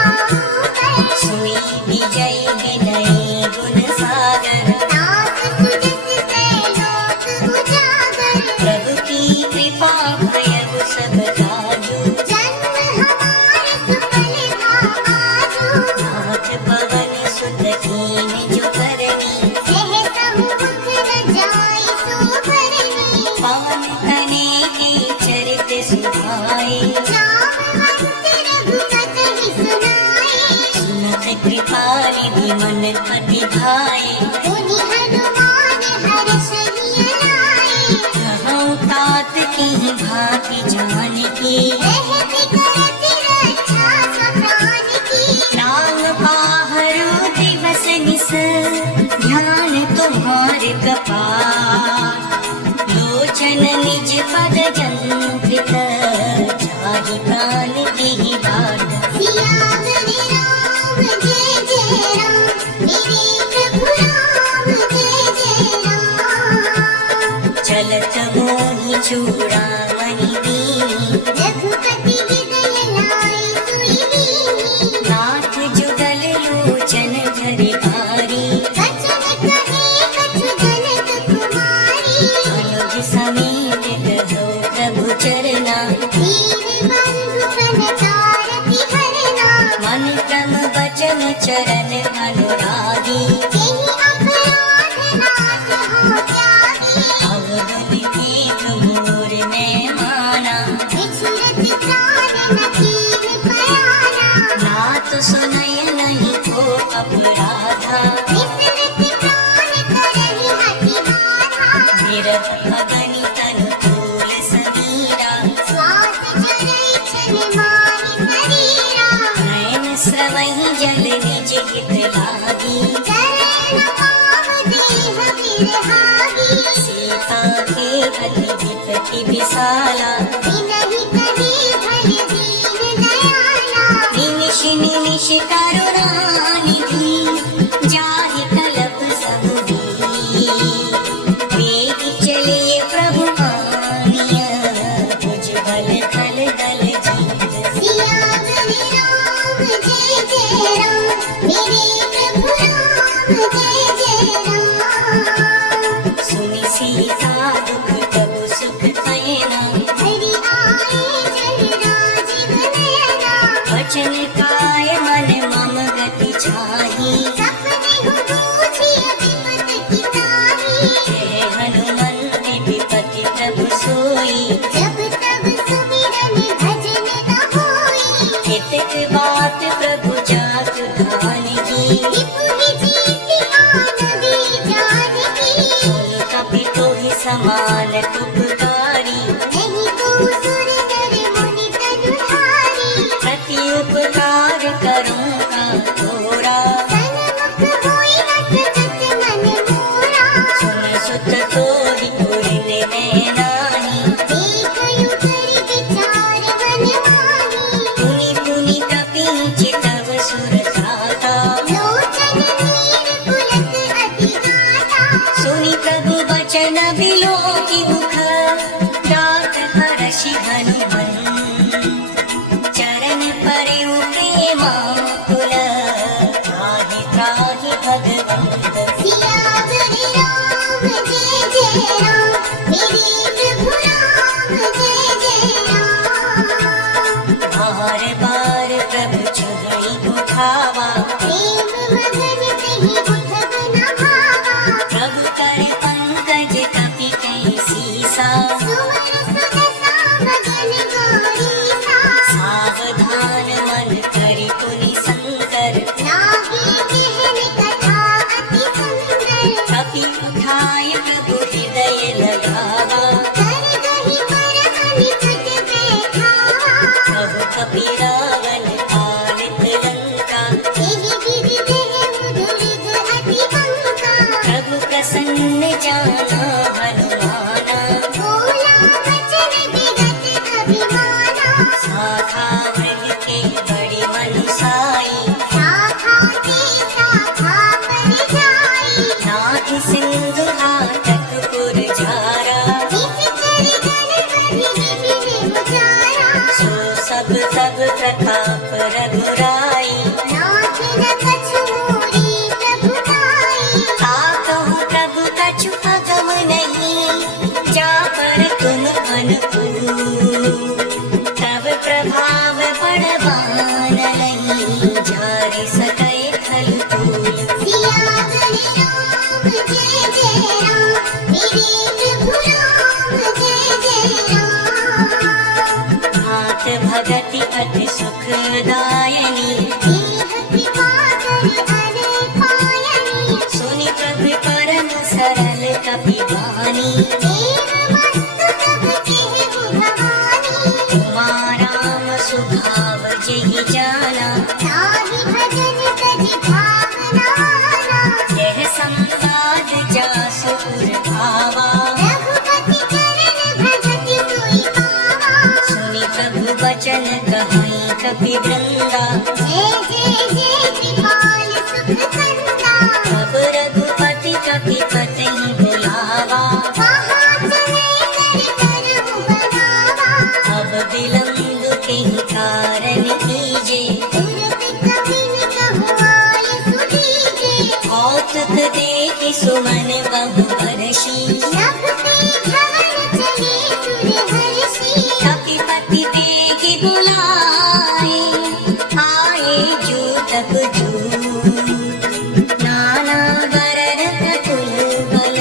कर सुई विजय विनय गुण सागर दास सुजस त्रैलोक उजागर प्रभु की कृपा भयउ सब काजू जन्म हमार सुफल आजू नाथ पवन सुत कीन जो करनी सहसहु मुख न जाय सो भरनी पवन तने के कहूँ तात की भांति जान की, रहती करती रक्षा स्वप्राण की। नाम बाहरो दिवस निस, ध्यान तुम्हारे कपाल। लोचन निज पद जंत्रित, जाहि प्राण की बाट। सियावर राम जय जय राम, मेरे प्रभु राम जय जय राम। चलत मोहि चूड़ामणि दीनी, रघुपति हृदय लाए सोई दीनी। नाथ जुगल लोचन धरि भारी। बचन कहे कछु जनक कुमारी। अनुज समेत कहो प्रभु चरना, दीन बंधु तन तारति हरना। मन क्रम वचन चरण अनुरागी। तेहि अपराध नाथ हो त्यागी। अवगुण एक मोर में माना, विचरत प्राण न कीन पराना। नाथ सुनय नहीं को अपराधा। विसरत प्राण करहि हति बाधा। विरह अगनि तनु तूल समीरा, श्वास जरै छन माहि शरीरा। नयन स्रवहि जल निज हित लागी। चरण पाव देह बिरहागी। सीता के अति विपति विशाला, विनहि कहे भल दीन दयाला। निमिष निमिष करुणा निधि, जाहि कलप समुदी। वेग चलिए प्रभु मानिय, तुझ बल खल दल जीत। सियावर राम जय जय राम, मेरे प्रभु राम जय जय राम। सुनि सीता दुख तबु सुख पैना, हरि आए जल राजीव नयना। वचन काय मन मम गति छाही। सपने हूँ बूझिय विपत की ताही। हे हनुमंत विपति प्रभु सोई, जब तब सुमिरन भजन न होई। हितक बात प्रभु जातु धान की। विपुल जीति आनबी जानकी। सुन कपि तोहि समान उपकारी, नहीं को सुर नर मुनि तनुधारी। प्रति उपकार करूँ का तोरा। सन्मुख होई न सकत मन मोरा। सुन सुत तोहि पुरिन में नाही, देखयु कर विचार मन माही। पुनि पुनि कपि तव सुर साता। लोचन नीर पुलक अति गाता। सुनि प्रभु वचन बिलोकि मुख, डाट हरषि हनुमंत। चरण परयु प्रेमाकुल, त्राहि त्राहि भगवंत। सियावर राम जय जय राम, मेरे प्रभु राम जय जय राम। बार बार प्रभु चुहई उठावा, प्रेम मगन कहि उठब न भावा। प्रभु कर पंकज कपि कहि सीसा। सुवर सुदशा मगन गौरीसा। सावधान मन करि पुनि शंकर, लागे गहन कथा अति सुंदर। कपि उठाय प्रभु हृदय लगावा। कर दहि पर निकट बैठावा। प्रभु कपि रावण पालित लंका, एहि विधि देहु दुर्ग अति बंका। प्रभु प्रसन्न जाना हनुमाना। बोला वचन विगत अभिमाना। शाखा मृग के बड़ी मनुसाई, शाखा ते शाखा पर जाई। नाथ सिंधु हाटक पुर जारा। निश्चर गण बधि विपिन उजारा। सो सब तब प्रताप रघुराई, नाथ न कछु मोरी प्रभु नाई। ताकहु प्रभु कछु अगम नहीं, जा पर तुम अनुकूल। तब प्रभाव बड़बान लही, जारि सकै खल तूल। सियावर राम जय जय राम, मेरे प्रभु राम जय जय राम। भात भगति अति सुखदायनी, देह कृपा कर अर पायनी। सुनि प्रभु परम सरल कपि बानी। देव मन कपि वृंदा। जय जय जय कृपाल सुख कंदा। अब रघुपति कपि कतहि बुलावा। वहाँ चले कर करहु बनावा। अब विलंब केहि कारण कीजे। दुर्बि कपिन कहु आय सुधीजे। कौतुक देखि सुमन बहु हर्षि। नभ पे धवल चले सुर हर्षि। कपिपति तेहि बुलाए, आए जूतक जूत। नाना वरण कुल बल,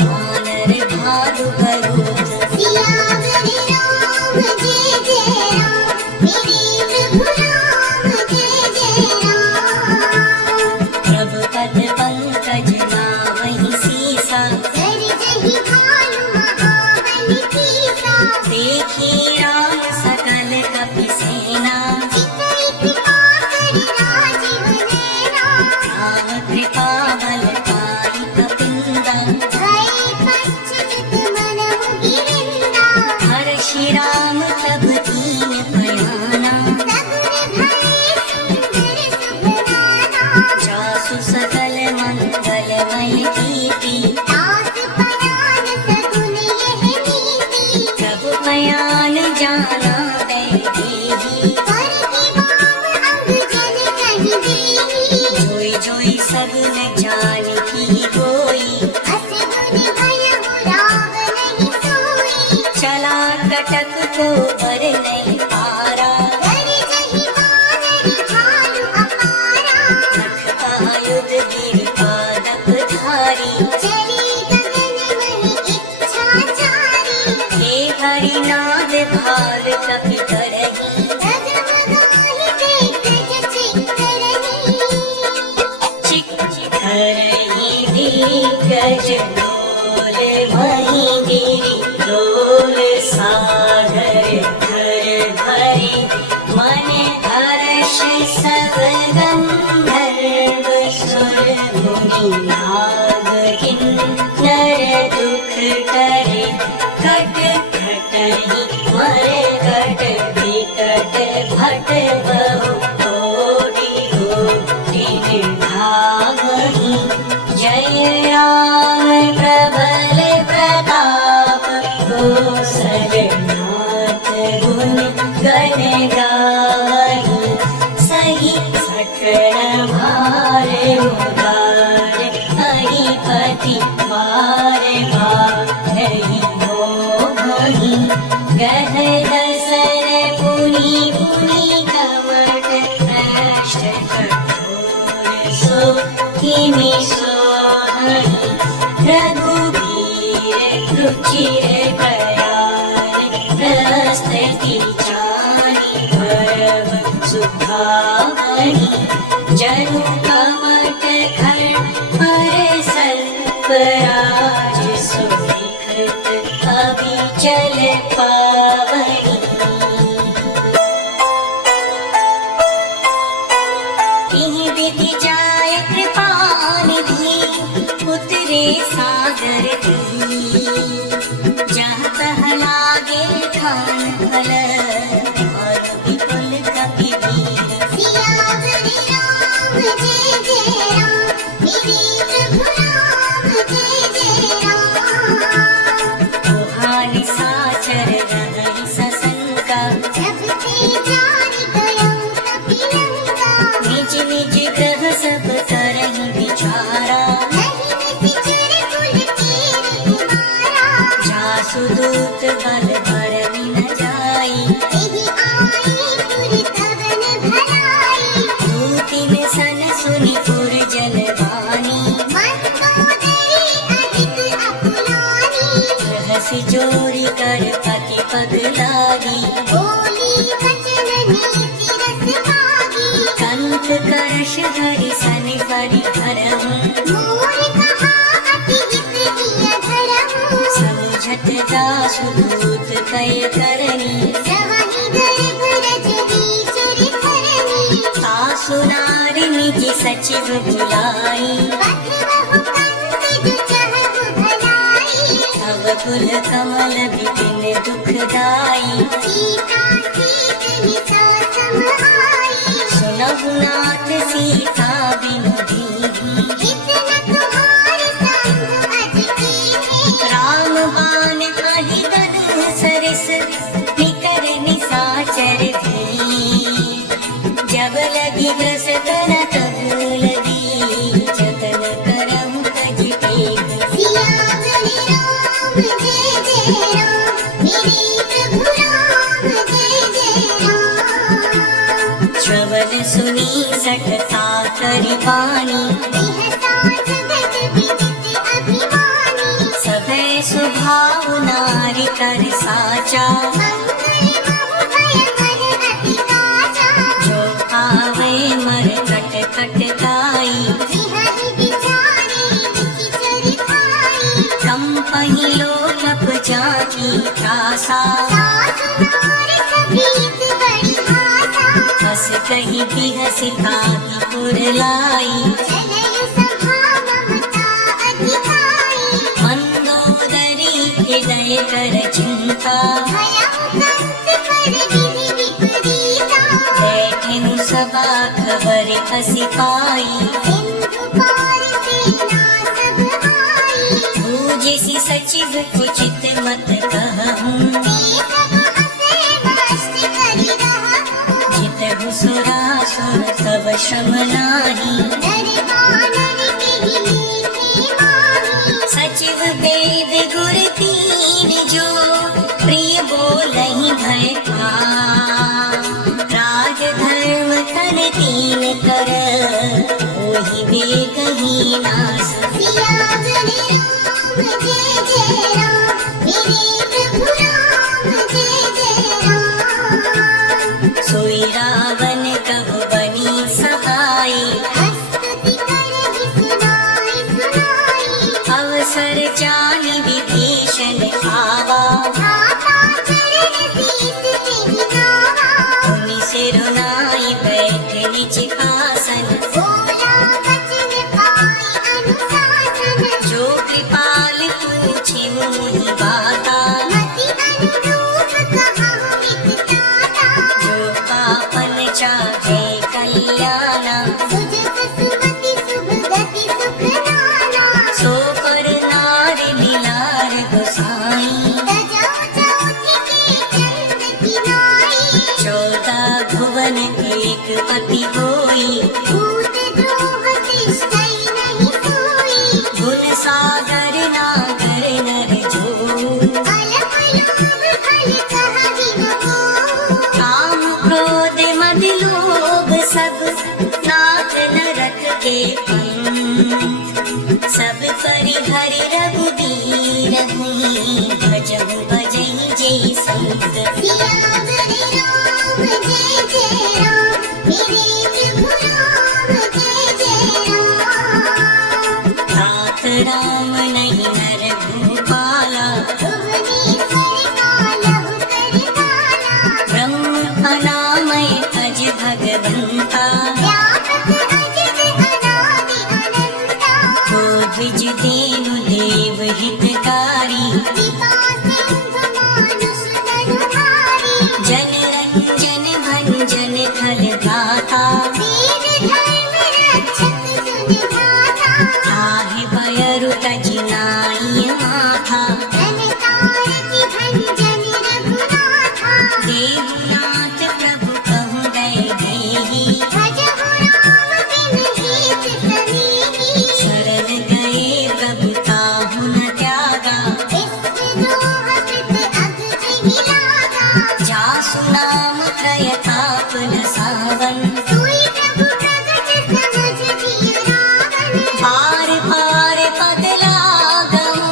वानर भालु भरूच। सियावर राम जय जय राम। मेरे प्रभु राम जय जय राम। प्रभु पद पंकज नावहि सीसा। सरजहि भालु महाबली तीसा। देखी राम सकल कपि सेना। चितई कृपा कर राजीव नैना। राम कृपा बल पाई कपिंदा। भय पच्चुत मनहु गिरिंदा। हर्षि राम तब कीन प्रयाना। सगुन भय सुंदर सुभनाना। जासु सकल मंगलमय कीर्ति। दास परान सगुन यह नीति। प्रभु पयान जाना दे देहि। पर की बाम अंग जन कहि देहि। जोई जोई सगुन जानकी होई। असगुन भयहु राम नहीं सोई। चला कटक को बर नहीं पारा। करजहि वानर भालु अपारा। लख आयुध गिर पादप धारी। चली गगन महि इच्छा चारी। हे हरिनाद भाल कपि करहि। जगमगाहि देख जचि करहि। चिक धरहि दिग्गज डोल महि गिरि। डोल सागर धर धरि। मन हर्ष सब गंधर्व सुर मुनि नाग किन्नर दुख करे। कट कटहि मर कट विकट भट बहु कोटि कोटि निर्भागहि। जय राम प्रबल प्रताप। कौसलनाथ गुण गण गाहि। सही सकल भार उदार। अधिपति बार बारहि मोहि। गह दसन पुनि पुनि कमट। अष्ट कठोर सो किमि सोहहि। रघुबीर रुचिर बयार। प्रस्तुति जानि परम सुभावहि। जनु कमट खर पर सर्पराज। सुविखत अभिचल पावहि। तिहि विधि जाय कृपा निधि। उतरे सागर धी। जहाँ तहाँ लागे ठान फल। और विपुल कपि वीर। सियावर राम जय जय राम। मेरे प्रभु राम जय जय राम। मोहानि साचर रहहि सशंका। जब ते जानि गयउ कपिलंका। निज निज ग्रह सब करहि विचारा। नहीं निचर कुल कीर कुमारा। जासु दूत बल बरमि न जाई। एहि आई पुर धवन भलाई। दूतिन सन सुनि पुर जन बानी। मंदोदरी अधिक अकुलानी। रहसि चोरी कर पति पग लागी। बोली वचन नीति रस मागी। कंठ करश धरि सन करि धरहु। मोर कहा अति हित किया धरहु। समझत जासु दूत कय करनी। सवहि गर्भ रजनीचर धरनी। तासु नारि निज सचिव बुलाई। पथ बहु कंत जो चहु भलाई। तव कुल कमल बिपिन दुखदाई। सीता सीत ही सा समाई। सुनहु नाथ सीता बिनु दीन्ही। इतना तुम्हारे संग अज कीन्ही। राम बाण आहि तनु सरिस निकर निसाचर भी। जब लगी ग्रस तन तब लगी जतन करहु तज टेक। सियावर राम जय जय राम। मेरे प्रभु राम जय जय राम। श्रवण सुनी सकता करि वाणी। बिहसा जगत विदित अभिमानी। सभय स्वभाव नारी कर साचा। मंगल महु भय हर अति काचा। जो आवे मर कट कट गाई। बिहरि बिचारे विचित्र खाई। कंपहि लोकप जाकी त्रासा। सासु नार सभीत बड़ी आसा। हस कहि बिहसि ताहि पुर लाई। चलय सभा ममता अधिकाई। मंदोदरी हृदय कर चिंता। भयउ कंस कर विधि विपरीता। बैठेहु सभा खबर हसि पाई। सिंधु पार सेना सब आई। बूझिसि सचिव उचित मत कहूँ। ते सब हसे मस्त करि रहूँ। जितहु सुरासुर तब श्रम नाही। दरबानर केहि लीन्हे माही। सचिव वेद गुर तीन जो प्रिय बोलहि भय राज धर्म तन तीन कर ओहि बेगहि नास। सियावर राम जय जय राम। मेरे प्रभु राम जय जय राम। सोई रावण कहु बनी सहाय। स्तुति करहि सुनाई सुनाई। अवसर जानि विभीषण आवा। भ्राता चरण सीस तेहि नावा। भूमि सिरुनाई बैठ निज आसन। बोला वचन पाई अनुशासन। जो कृपाल पूछे मोहि बाता। मति अनुरूप कहहुँ मितताता। जो पापन चाहे कल्याणा। सुजस सुमति शुभ गति सुख नाना। सो पर नारि मिलार गोसाई। तजौ चौथ के चंद किनाई। 14 भुवन एक पति होई। भूत द्रोह तिष्ठै नहि सोई। गुण सागर नागर नर जो। अलप लोभ फल कहहि न कोई। काम क्रोध मद लोभ सब नाथ नरक के पंथ। सब परिहरि रघुबीर हुई। भजहु भजहि जय संत। सियावर राम जय जय राम। मेरे प्रभु राम जय जय राम। तात राम नहीं नर भूपाला। भुवनेश्वर कालहु कर काला। ब्रह्म अनामय अज भगवंता। व्यापक अजर अनादि अनंता। को द्विज देनु देव हितकारी। पिता सिंधु मानुष तनुधारी। जन रंजन भंजन फल दाता। वेद धर्म रक्षक सुन ध्याता। ताहि बयरु तजि नाई माथा। धन कारति भंजन रघुनाथा। देवनाथ प्रभु कहु दय देहि। भजहु राम बिनु हित सनेही। शरण गए प्रभु ताहु न त्यागा। विश्वद्रोह कृत अघ जहि लागा। जासु नाम प्रयताप न सावन। सोई प्रभु प्रगट समझ दिय रावण। पार पार पद लागहु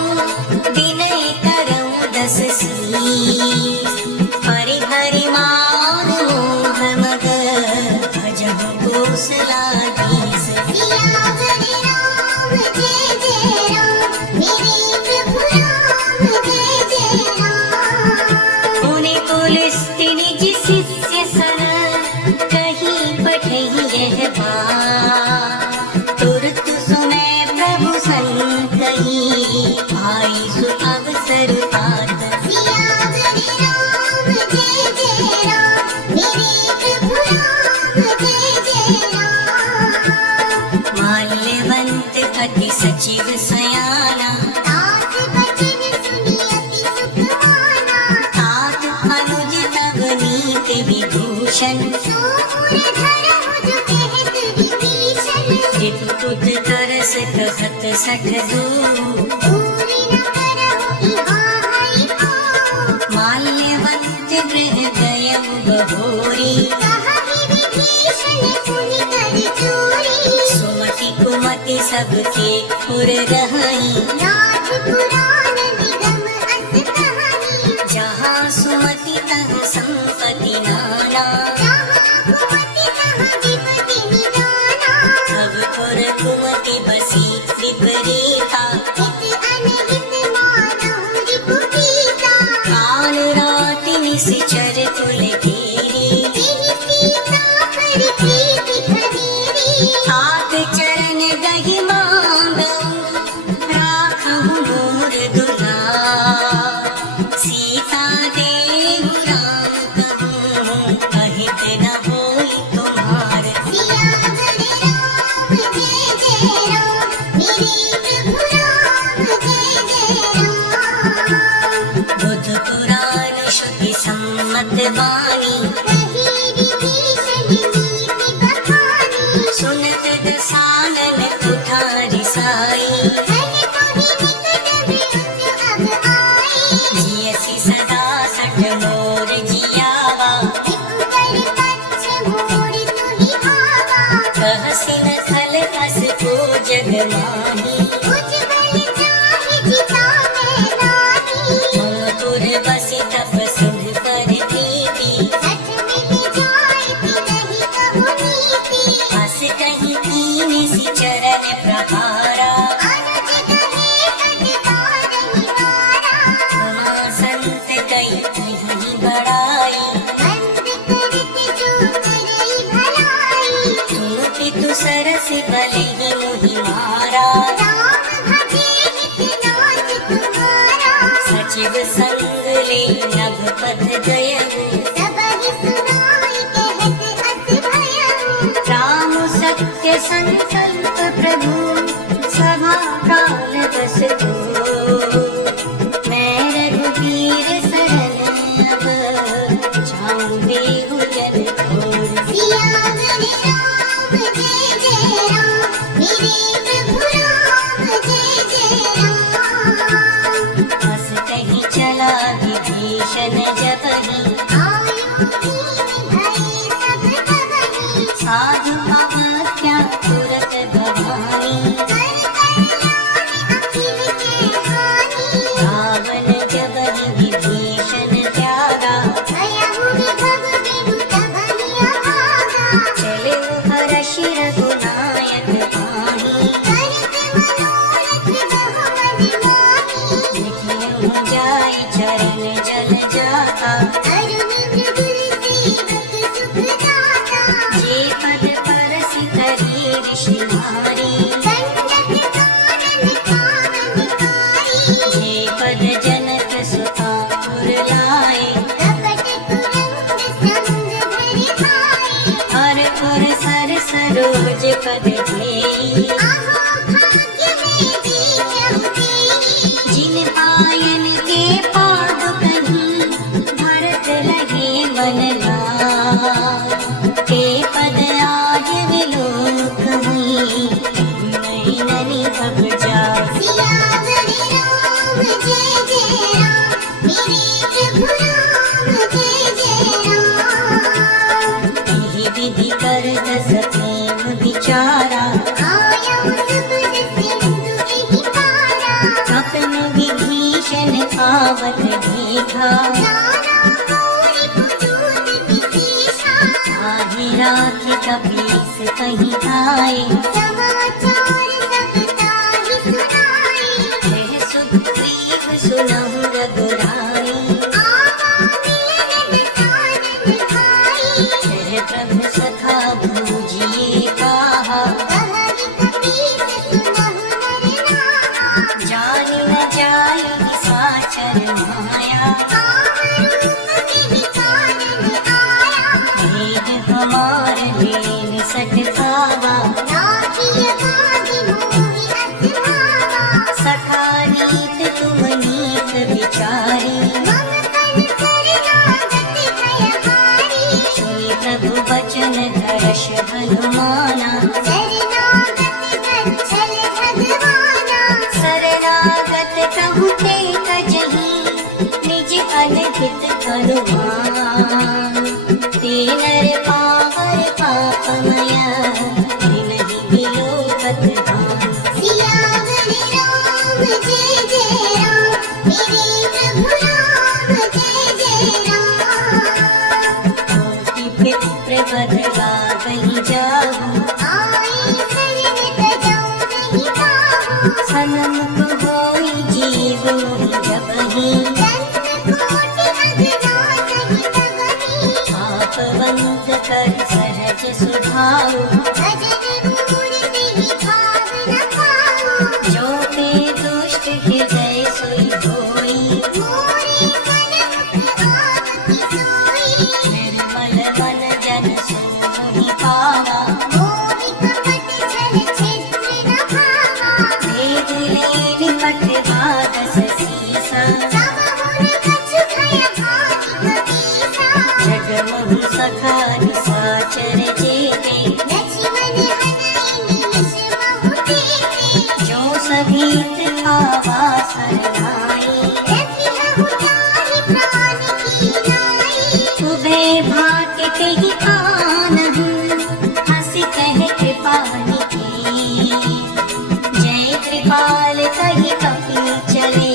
विनय करहु दस शीस। परिहरि मान मोह मद भजहु कौशलाधीश। सियावर राम जय जय राम। मेरे प्रभु राम जय जय राम। मुनि कुल स्त्रि निज शिष्य सन कहीं पठहि यह बात। तुरत सुनै प्रभु सन कही आई सु अवसर भूषण सूरधर हो जो कहत विभीषण त्रिपुत तरस कहत सठ दो पूरी न करहु इहाँ हरि को माल्यवंत गृह गय बहोरी कहि विभीषण पुनि कर चोरी सुमति कुमति सबके पुर रहाई नाथ पुराण निगम अस कहानी जहाँ सुमति तहाँ संपत्ति नाना जहाँ कुमति तहाँ विपत्ति निदाना सब पुर कुमति बसी विपरीता हित अनहित मानहु रिपु पीता काल रात निश्चर कुल घेरी तिहि सीता पर प्रीति खनेरी तात चरण गहि मांगऊ राखहु मोर दुलार सीता देहु राम कहूँ अहित न होई तुम्हार सियावर राम जय जय राम मेरे प्रभु राम जय जय राम बुध पुराण श्रुति सम्मत वाणी कहि विभीषण नीति बखानी सुनत दसानन उठारी साई धन तोहि निकट मृत्यु अब आई जियसि सदा सठ मोर जियावा रिपु कर कच्छ मोर तुहि आवा कहसि न थल कस को जग माही उज्जवल चाहे जिता मैं नाही ममपुर बसि तप सिंध पर प्रीति सठ मिल जाए नहीं कहु नीति हस कहीं कीन सि चरण प्रहारा अनुज कहे कटकार निवारा उमा संत कई नहीं बड़ाई बंद करत जो करई भलाई तुम पितु सरस भले ही मोहि मारा राम भजे हित नाथ तुम्हारा सचिव संग ले नभ पथ गयऊ सबहि सुनाई कहत अस भयउ राम सत्य संकल्प प्रभु सभा काल बस हो मैं रघुबीर शरण अब जाऊं देहु जन खोर सियावर राम जय जय राम मेरे प्रभु राम जय जय राम हस कहीं चला विभीषण जबहि आयु दीन भये सब कबहि साधु अवज्ञा तुरत भवानी कर कल्याण अखिल के हानि रावण जबहि विभीषण त्यागा भयहु विभव बिनु तबहि अभागा चले हर्षि रघुनायक पानी करत मनोरथ बहु मन माही लिखियहु जाय चरण जल जाता अरुण मृदुल सेवक सुख दाता जे पद परसि करी ऋषि नारी दंडक कानन कामनिकारी जे पद जनक सुता पुर लाए कपट कुरंग संग भरि खाए हर पुर सर सरोज पद जेई आहो भाग्य में दीनहु तेरी जिन पायन के पाद कहीं भरत लगे मन लाय के पद आज विलोक हुई नहीं ननी अब जाए सियावर राम जय जय राम मेरे प्रभु राम जय जय राम यही विधि कर दस प्रेम विचारा आयौ सब सिंधु एहि पारा अपन विभीषण आवत देखा जाना मोरि पुतूत विशेषा आहि राख कपीस कहीं आए समाचार सब ताहि सुनाए यह सुग्रीव सुनहु रघुराई आवा मिलन दसानन भाई यह प्रभु सखा भूजिए कहा कहरि कपीस सुनहु नर नाहा जान न जाय निशाचर माया कामरूप मिहि कानन आया भेद हमार लेन सट खावा नाथिय भागि मोहि अस भावा सखा नीत तुम नीत विचारी मम तन शरणागत भय हारी सुनि प्रभु अनहित अनुमान। तीनर पावर पापमय तिनहि विलोकत दान। सियावर राम जय जय राम, मेरे प्रभु राम जय जय राम। कोटि विप्र बध गावहि जाहु, आए शरण तजौ नहीं काहू। सनमुख होई जीव मोहि जपहि। जन्म कोटि अगना सहित गहि, पापवंत कर सहज सुधारु। भजन मूर्ति भाव न पाऊं। जो ते दुष्ट हृदय सोई होई। मोरे सन्मुख आपकी सोई, निर्मल मन जन सोहि पावा। मोहि कपट छल छिद्र न भावा। वेद लेनि पट बादस सीसा। सब मुन कछु भय हानि कपीसा। जगमोहि सखा निशाचर जेते। लक्ष्मण हनहि निमिष महु तेते। जो सभीत आवा सरनाई। रखिहु ताहि प्राण की नाई। उभय भाग्य तेहि आनहु, हँसि कहे कृपा निके। जय कृपाल कहि कपि चले,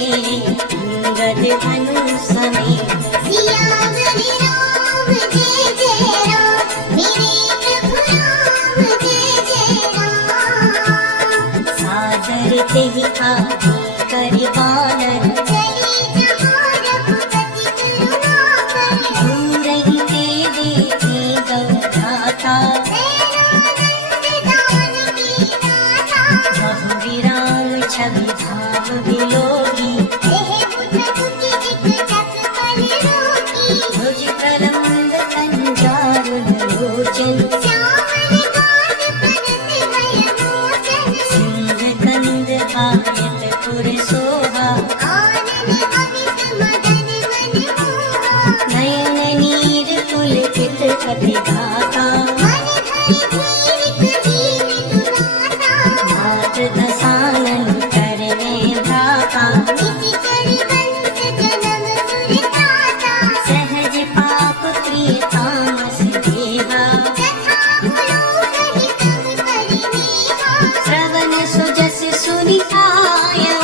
अंगद धनु समेत। सियावर राम जय जय राम, मेरे प्रभु राम जय जय राम। सादर तेहि आगे करि बानर। चले जहाँ रघुपति करुणाकर। दूरहि ते देखे गौधाता। दयानंद दान की दाता। बहु विराम छवि धाम विलोकी। देह बुझ दुखी एकटक पल रोकी। भुज प्रलम्ब कंजारुण लोचन। श्यामल कांत पनत भय मोचन। सिंह कंद आयत पुर शोभा। आनन अमित मदन मन मोहा। नयन नीर पुलकित अभिगाता। मन धरि धीर कबीर दुराता। नाथ दसानन करने भ्राता। निज कर कंस जन्म सुर त्राता। सहज पाप प्रिय तामस देवा। कथा बोलो कहि तब परिनेहा। श्रवण सुजस सुनि आया,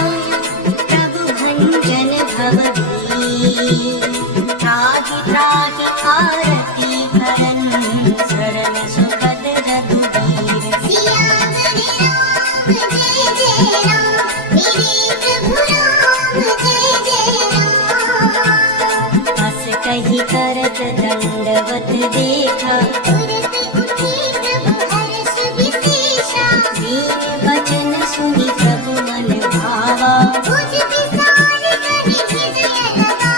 प्रभु भंजन भव भीर। त्राहि त्राहि आरती करन, शरण सुखद रघुबीर। सियावर राम जय जय राम, मेरे प्रभु राम जय जय राम। हस कहि करत दंडवत देखा। तुरत उठे प्रभु हर्ष विशेषा। दीन वचन सुनि प्रभु मन भावा। भुज विशाल कहि हृदय लगावा।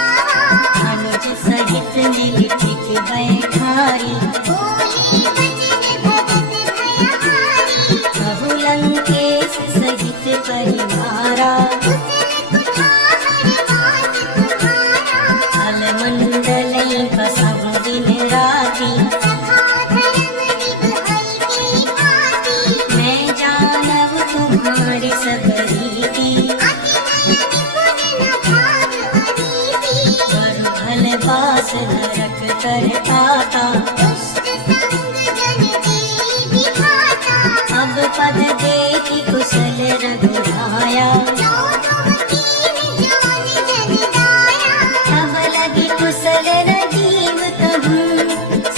अनुज सहित मिल टिक बैठारी। बोले वचन भगत भयहारी। प्रभु लंकेश सहित परिवारा। कुशल कुठार वास तुम्हारा। फल मंडलई बसहु दिन राति। सखा धर्म निभाई की भांति। मैं जानव तुम्हारी सब रीति। अति नयन गुण न भाग अनीति। करु भल बास नरक कर पाता। दुष्ट संग जन तेई विधाता। अब पद देखि कुशल रघुराया। जो तुम कीन जान जन दाया। तब लगी कुशल राजीव कहूँ,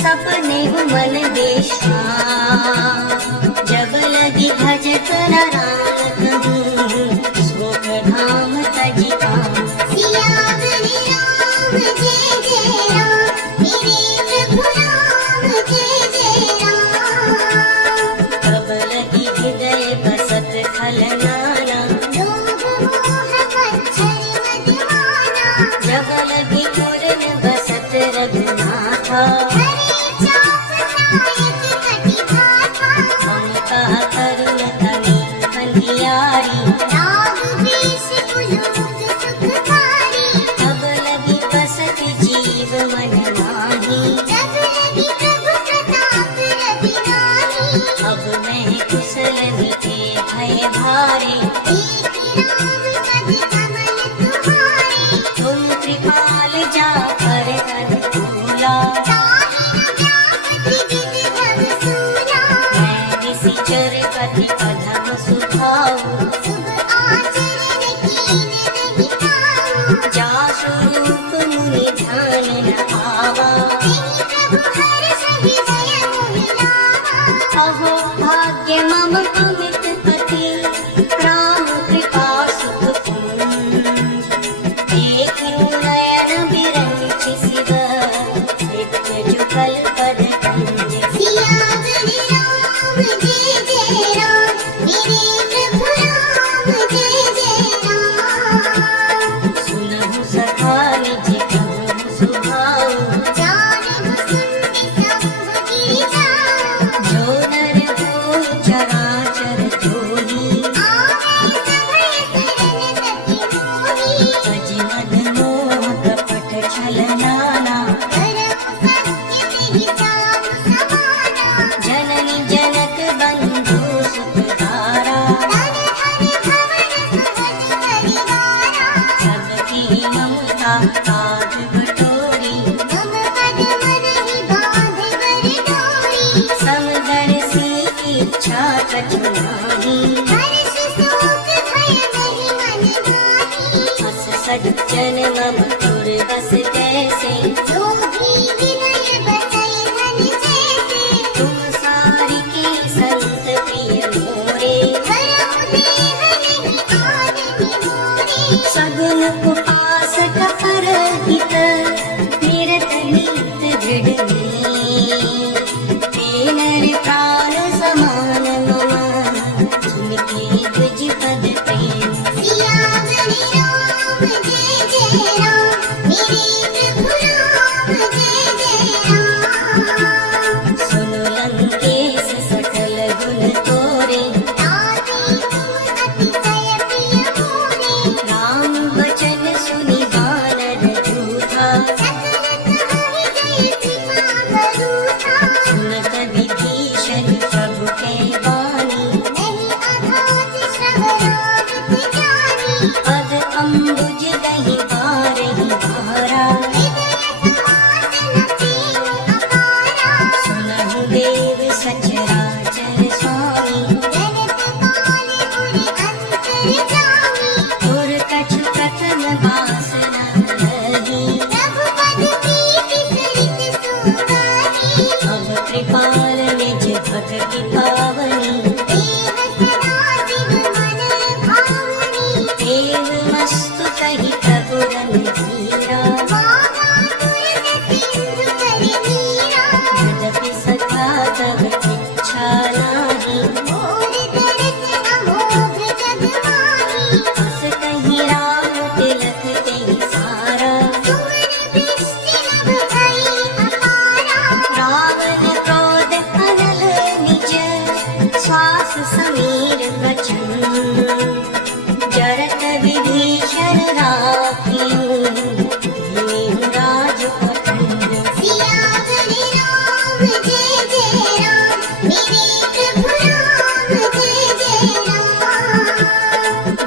सपने मन बेशा। जब लगी भजत राम कहूँ, शोक धाम तजि पाऊँ। सियावर राम जय जय राम, मेरे प्रभु राम जय जय राम। तब लगी हृदय बसत खल नाना। लोभ मोह मच्छर मदमाना। जब लगी पूरन बसत रघुनाथा। हरे चाप सायक कटि धाता। ममता करुण तनि कंधियारी। राग द्वेष कुलोग सुखकारी। तब लगी बसत जीव मन माही। जब लगी प्रभु प्रताप रघुराही। अब मैं कुशल मिटे भय भारे। एक राम पद कमल तुम्हारे। तुम कृपाल जा पर अनुकूला। मैं निशिचर पति अधम सुखाऊं, जा स्वरूप मुनि ध्यान न आवा। अहो भाग्य मम अमित पति, राम कृपा सुख पुंज। देखूं नयन बिरंच शिव, नित्य जुगल पद कंज। सुनहु सखा निज कहूं सुभाऊं, जो नर होय चराचर जोही। अजमद मोह कपट छल नाना, जननी जनक बंधु सुत धारा। सबकी ममता काज बटोरी, समगण सी इच्छा कछु नाही। अस सज्जन मम तुर बस कैसे, तुम सारी के संत प्रिय मोरे। सगुन उपासक परहित, निरत नीत दृढ़ में। ते नर प्राण समान मम, सुनके द्विज पद प्रेम। सुनु लंकेश सकल गुण तोरे, राम वचन सुनि वानर जूठा। सुनत विभीषण प्रभु के वाणी, पद अम्बुज दहि बारहि बारा। सुनहु देव सचराचर स्वामी, तुर कछु प्रथम वासना लगी। अब कृपाल निज भक्ति पावनी, देव मस्तु कहि प्रभु रणधीरा। यद्यपि सखा तब इच्छा नाही, अस कहि राम तिलक तेहि सारा। रावण क्रोध अनल निज, श्वास समीर बचन। जरत विभीषण राखियो, दीन राज पतन।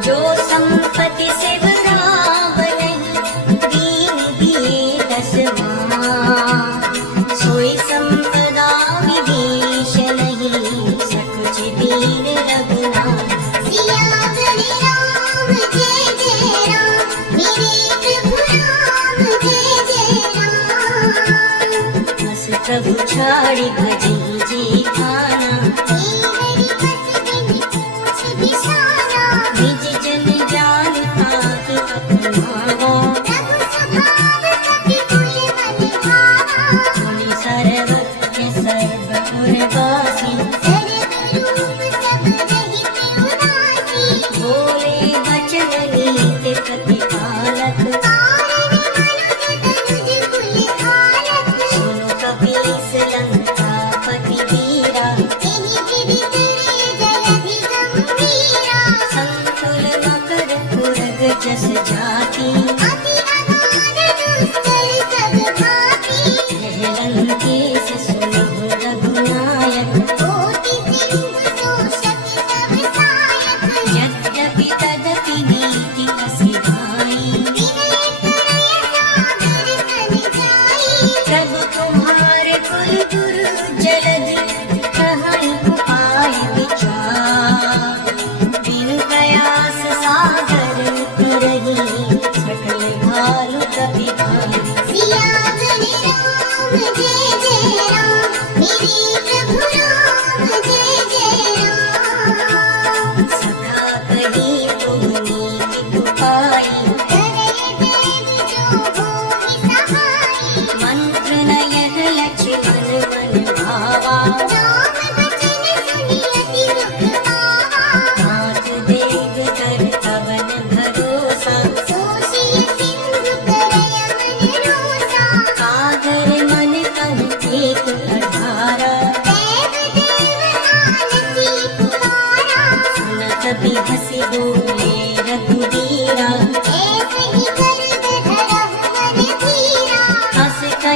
जो संपत्ति सिव रावण, दीन दिए दस माँ। सोई संपदा विभीषण नहीं, सकुच दीन रघुनाथ। बस प्रभु छाड़ी भजी जी खाना, निज जन जान ताकि अपनावा। मुनि सर्वज्ञ सर्वपुरवासी, बोले वचन नीति प्रतिपालक। सुनो कपीस लंकापति वीरा,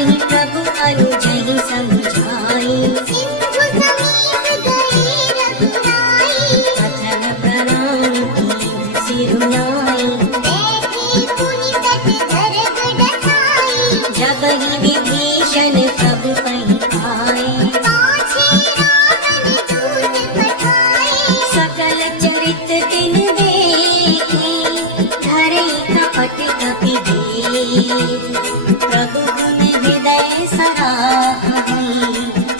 कहीं प्रभु अनुजहि समझाई। सिंधु समीप गए रघुराई, अथर्व प्रणाम कीन्ह सिरुनाई। बैठे पुनि तट गर्भ डसाई, जब ही विभीषण प्रभु पहि आए। पाछे रावण दूत पठाए, सकल चरित तिन देखे, धरई कपट कपि देख। प्रभु गुण हृदय सराहहि,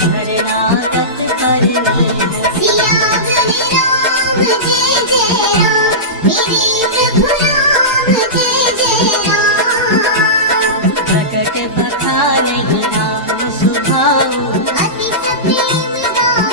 शरणागत पर नेह। सियावर राम जय जय राम, मेरे प्रभु राम जय जय राम। प्रकट बखानहि नाम सुभाऊ, अति सप्रेम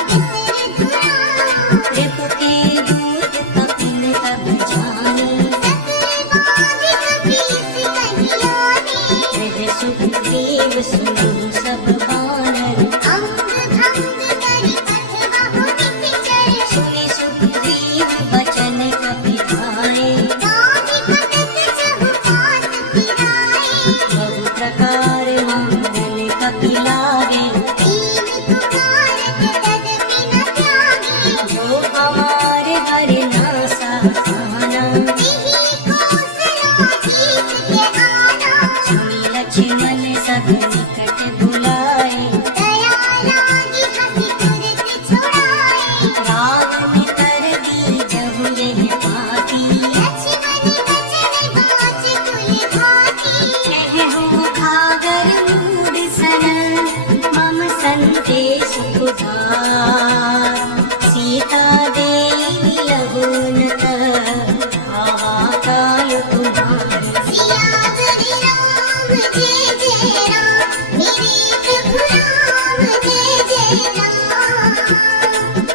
बिसर धुराओ, रिपु के दूत कपिन तब जाने। सकल बात कपीस कहि आने, गृह सुग्रीव सुनहु सब बानर। अंग भंग करि अथवा निश्चर, सुनि सुग्रीव बचन कपि आए। गाहि कटक चहुपात फिराए, बहु प्रकार मंगल कपि लागे। दीन पुकारत तदपि न त्यागे, जो हमारे हरि नासा जाना। तिहि कौशलाधीश के आना, सुनि लक्ष्मण सब निकट बुलाए। दया लागी हंसी तुरत छुड़ाए। रावण कर दीजहु यह बाती, लक्ष्मण बचन बाँच तुल भाती, कहहु मुखागर मूढ़ सन, मम संदेश उधार। सीता देवी लहुनत, आवाकाल तुम्हारे। सियावर राम जय जय राम, मेरे प्रभु राम जय जय राम।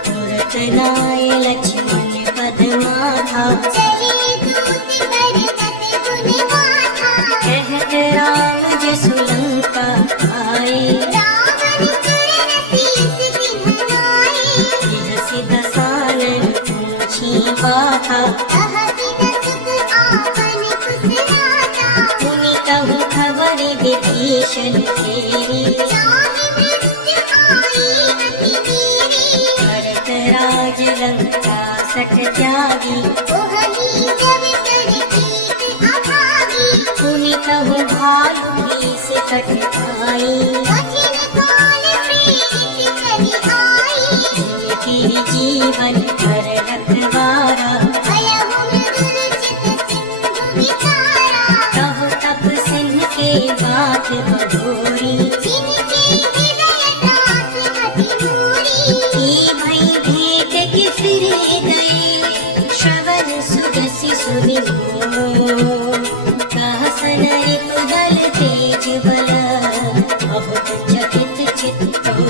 तुरत नाय लक्ष्मण पद माथा, चले दूत बरकत गुण गाथा, कहत राम जसु लंका आए। रावण चरण शीस पिन्हनाए, बिहसि दसानन पूछी बाथा। कहति न सुख आपन कुशलाता, मुनि कहु खबर विभीषण तेरी। जाहि मृत्यु आई अति मेरी, भरत राज लंका सठ त्यागी। ओहहि जब कर कीट अभागी, मुनि कहु भालु बीस कठ पाई। कठिन काल प्रेरित कहि आई, जिनके जीवन कर रखवारा। भयहु मृदुल चित सिंधु विचारा, कहु तप सिंह के बात बहोरी। जिनके हृदय त्रास अति मूरी, की भई भेंट कि फिर गए, श्रवण सुजसि सुनि मोह। कहसन रिपुदल तेज बल, बहुत चकित चित्त हो।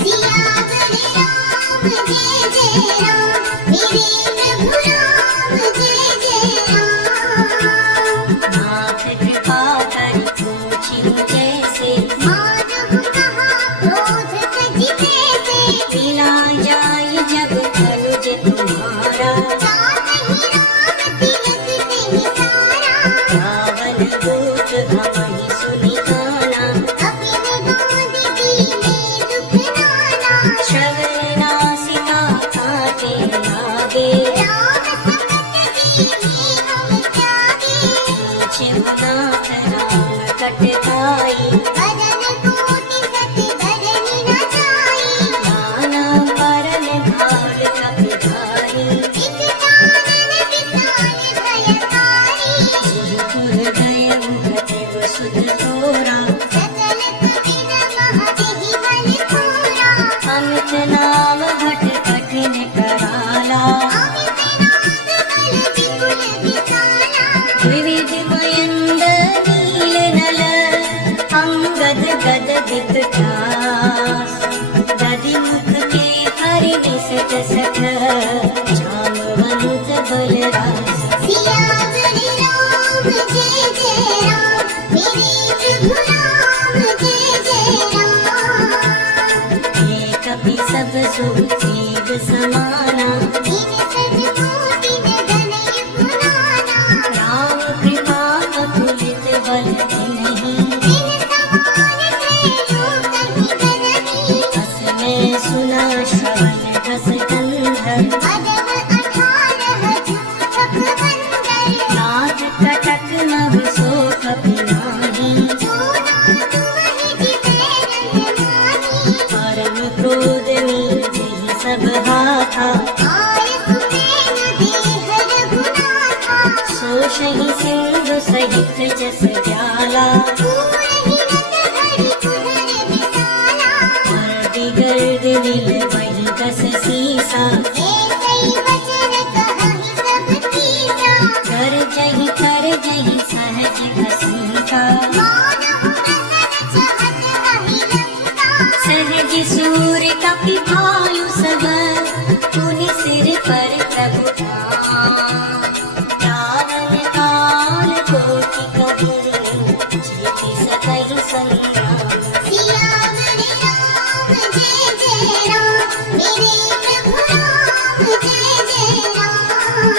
सियावर राम जय जय राम, मेरे प्रभु राम जय जय राम। नाथ कृपा करि पूछिहु जैसे, मानहु कहा क्रोध तजि तैसे, बिना जाय जब अनुज तुम्हारा। तातहि राम तिलक तेहि सारा, रावण दूत हमहि सुनि आना। कपिन बाँध दीने दुख नाना, श्रवण नासिका काटे लागे। राम सकट दीने हम त्यागे, पूछिहु नाथ राम कटकाई। बदन कोटि सति बरनि न जाई, नाना परन भार कपि धारी। इक कानन विशाल भयकारी, जिहुर गए मुखतिव सुध तोरा। सकल कपिन महतिहि बल थोरा, अमित नाम भट कठिन कराला। अमित नाग बल विपुल विशाला, विविध मयंद नील नल, अंगद गद विकटास। दधि मुख के हरि निसट सठ, जामवंत बलरास। सियावर राम जय जय राम, मेरे प्रभु राम जय जय राम। हे कपि सब सुग्रीव समाना, दिन सब कोटि नदन पुराना, राम कृपा अतुलित बल नहीं। दिन समान था। आय सुमेन देह रघुनाथा, सोषहि सिंधु सहित जस जाला। पूरहि नट धरि उदर विशाला, गर्द नील वही कस सीसा। ऐसै वचन कहहि सब कीसा, कर जही सहज घसीटा। मानहु रसन चहत अहि लंका, सहज सूर कपि भालु सब। पुनि सिर पर प्रभु ध्यान। दानन काल कोटि कबीर, जीति सकहि संग्राम। सियावर राम जय जय राम, मेरे प्रभु राम जय जय राम।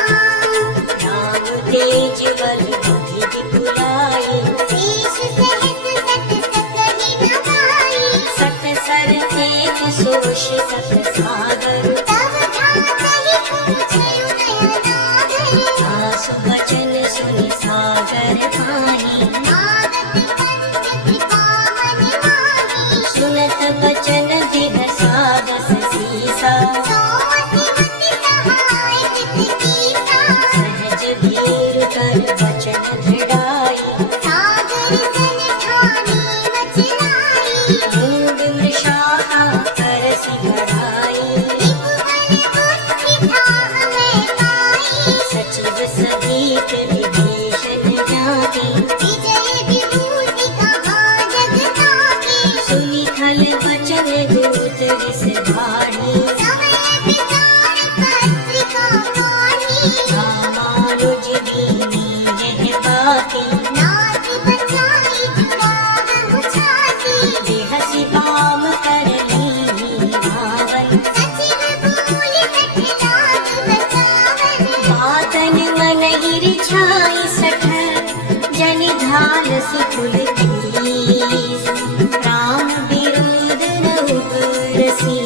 राम तेज बल बुद्धि विपुलाई। शेष सहस सत सकहि न भाई, सत सर एक सोष सत सागर। तब ठाकहि पूछयु नयनागर, आसु बचन सुनि सागर पानी। नागत पंच कृपा मन माही, सुनत बचन दिह सागस सीसा। सोमति सहाय हित कीसा, सहज धीर कर बचन दृढ़ाई। सागर सन ठानी मचलाई, मूंग मृषा करसि बढ़ाई। रिपुबल बुद्धि ठाह मैं पाई, सचिव सहित विभीषण जाति। विजय विभूति कहा जग ताके, सुनि खल बचन दूत रिस भारी। समय विचार पत्रिका पाही, रामानुज दीनी यह बाती। नाथ बचाई जुड़ाव मुछाती, बेहसि बाम कर लीनी रावण। सचिव बोल सठ लाग बचावन, बातन मन हिर छाई सठ। जनि ढाल सुकुल कीस। राम विरोध न उपरसी,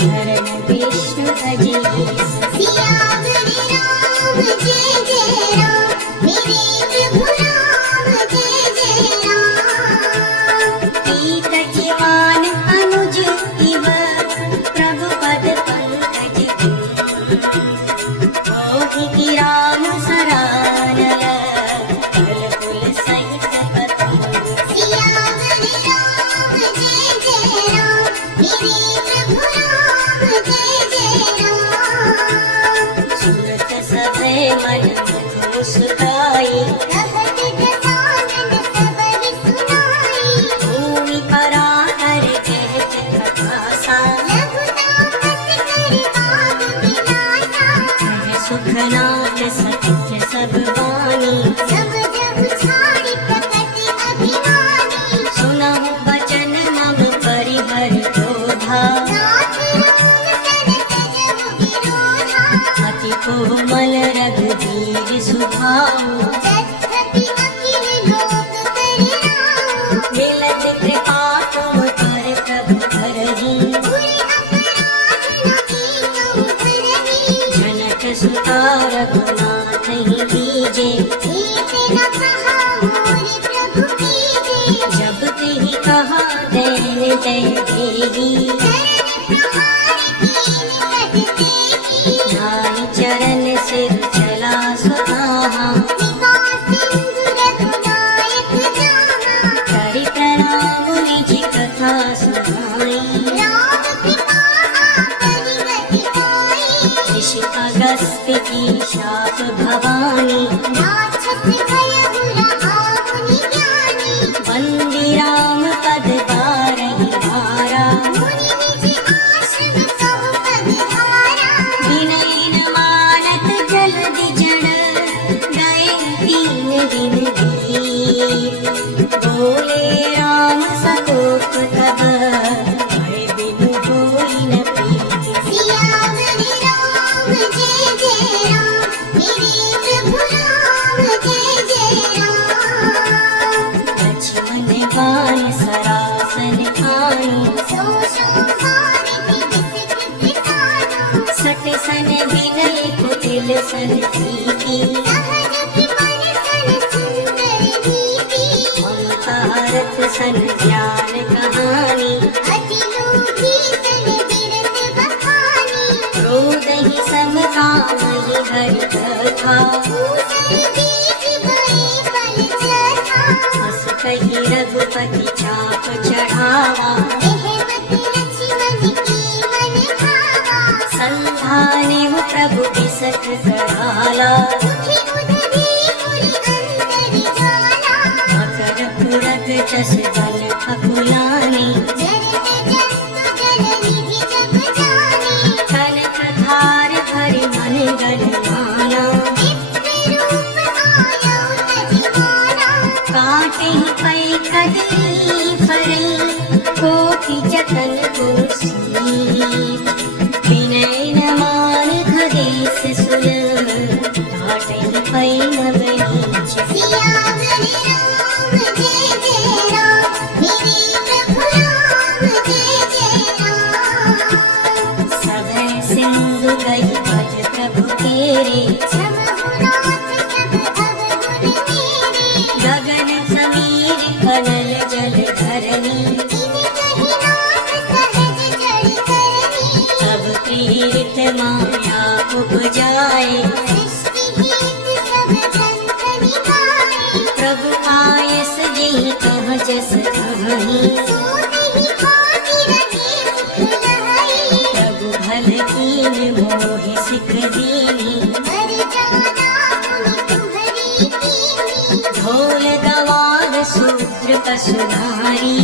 धरन विष्णु अजीस। सियावर राम जय जय राम, मेरे प्रभु राम जय जय राम। पीत जीवान अनुज इव, प्रभु पद पंकज मोहि की राम सरानल। कल कुल सहित पतंग। सियावर राम जय जय राम, मेरे प्रभु राम जय जय राम। सुनत सभै मन मुख मुस्काई। कहत दसानन सबरि सुनाई, भूमि परा कर कहत कथा। लघु तापस कर बाग बिलासा, सुखनाथ सत्य सब वाणी। सब जग छाड़ि प्रकट अभिमानी, सुनहु बचन मम परिहर क्रोधा। नाथ राम सन तजहु विरोधा, अति कोमल रघुवीर सुभाऊ। जगति अखिल लोक परिणाम, मिलत कृपा तुम पर प्रभु करही। बुरे अपराध न कीन्हु भरहि, जनक सुता रघुनाथ ही लीजे। एक न कहा मोर प्रभु कीजे, जब तिहि कहा दैन दय देही। चरण प्रहार कीन कट देखी, नाहि चरण सिर चला सुधाहा। कृपा सिंधु रघुनायक जाहा, करि प्रणाम निज कथा सुनाई। राम कृपा आपरि गति पाई, ऋषि अगस्त्य की शाप भवानी। राक्षस भयहु रहा मुनि ज्ञानी, वंदे राम पद बारहि बारा। मुनि निज आश्रम कहु पगधारा, विनय न मानत जलधि जड़। गए 3 दिन बीत। बोले राम सकोप तब, भय बिनु होई न प्रीत। सियावर राम जय जय राम, मेरे प्रभु राम जय जय राम। लक्ष्मण बाण सरासन आनी। सो शोभारति विसकृत सानु, सट सन विनय कुटिल सन प्रीति। सहज कृपण सन सुंदर नीति, ममतारत सन ज्ञान कहानी। अति लोभी सन बिरत बखानी, क्रोध था, हंस कही रघुपति चाप चढ़ावा, संधाने वो प्रभु बिसख कराला, मकर पुरग जस बल अकुलानी, कनक धार भरि मन गणमाना, काटे पै कदली फरई, कोटि जतन कुर्सी, विनय न मान खदेश सुलभ, काटे पै नवनीच। सभय सिंधु गई भज प्रभु तेरे, गगन समीर कनल जल धरनी, तब तीर्थ माया उपजाए, प्रभु आयस जी कह जस कहीं, प्रभु भल कीन मोहि सिख दीनी, ढोल गवार शूद्र पशुधारी,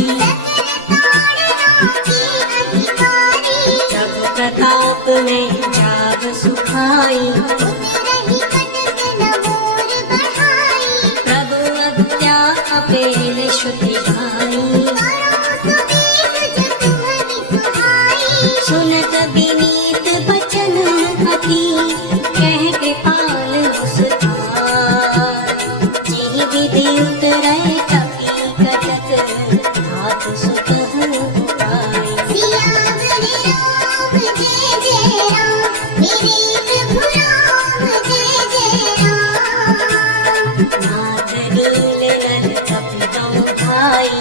प्रभु प्रताप में जाग सुखाई, प्रभु अज्ञा अपेल श्रुति गाई, सुनत विनीत बचन अति, कह कृपाल मुस्कान, जिहि विधि उतरै कपि कटक, धातु सुतह उपाय। नाथ नील नल कपि तौ भाई,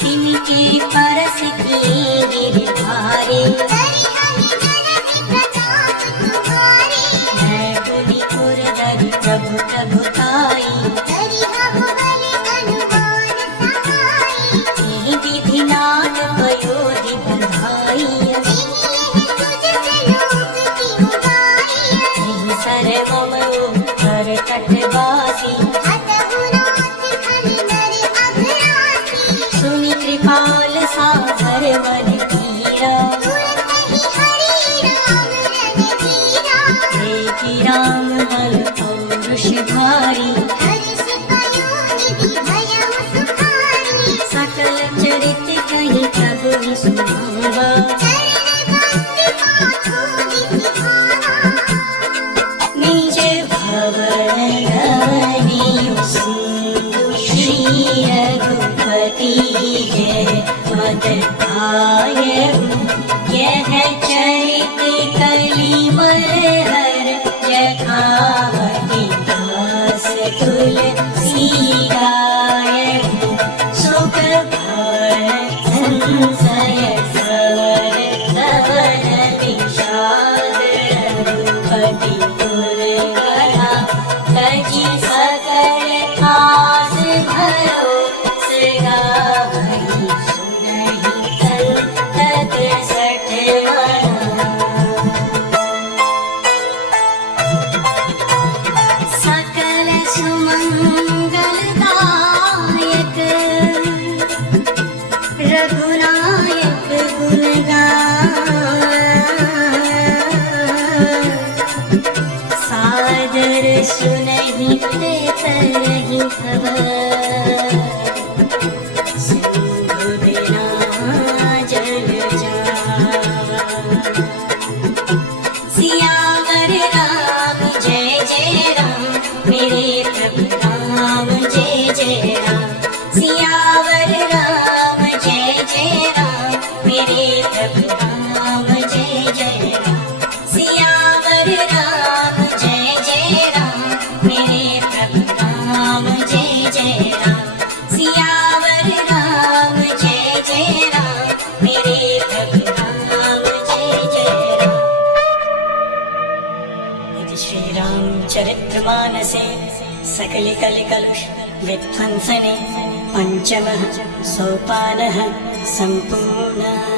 तिनके परस किए गिरधारी, मैं पुनि पुर धरि प्रभु प्रभुताई, एहि विधि नाथ पयोधि बंधाई, एहि सर मम कर तटवासी, सुनि कृपाल सागर मन धीरा, देखि राम बल पौरुष भारी, सकल चरित कहि प्रभु सुनावा, निज भवन गवनियो सिंधु, श्री रघुपति जय मत आयहु, यह चरित कलिमल हर, जखावति दास तुलसी गायहु, सुख भय संशय सवर सवन विषाद, रघुपति पुर गढ़ा, तजि सकल आस भरोस गावहि, सुनहि संतत सठ मना, सकल सुमंगल दायक, रघुनायक गुण सादर सुनहि ते तरहि खबर, सिंधु बिना जल जावा, सियावर राम जय जय राम, मेरे प्रभु राम जय जय राम, सियावर राम जय जय राम, मेरे प्रभु राम जय जय राम, सियावर राम जय जय राम, मेरे प्रभु राम जय जय राम, सियावर राम जय जय राम, मेरे प्रभु राम जय जय राम। मानसे सकलिकलिकलुष विध्वंसने पञ्चमः सोपानः सम्पूर्णः।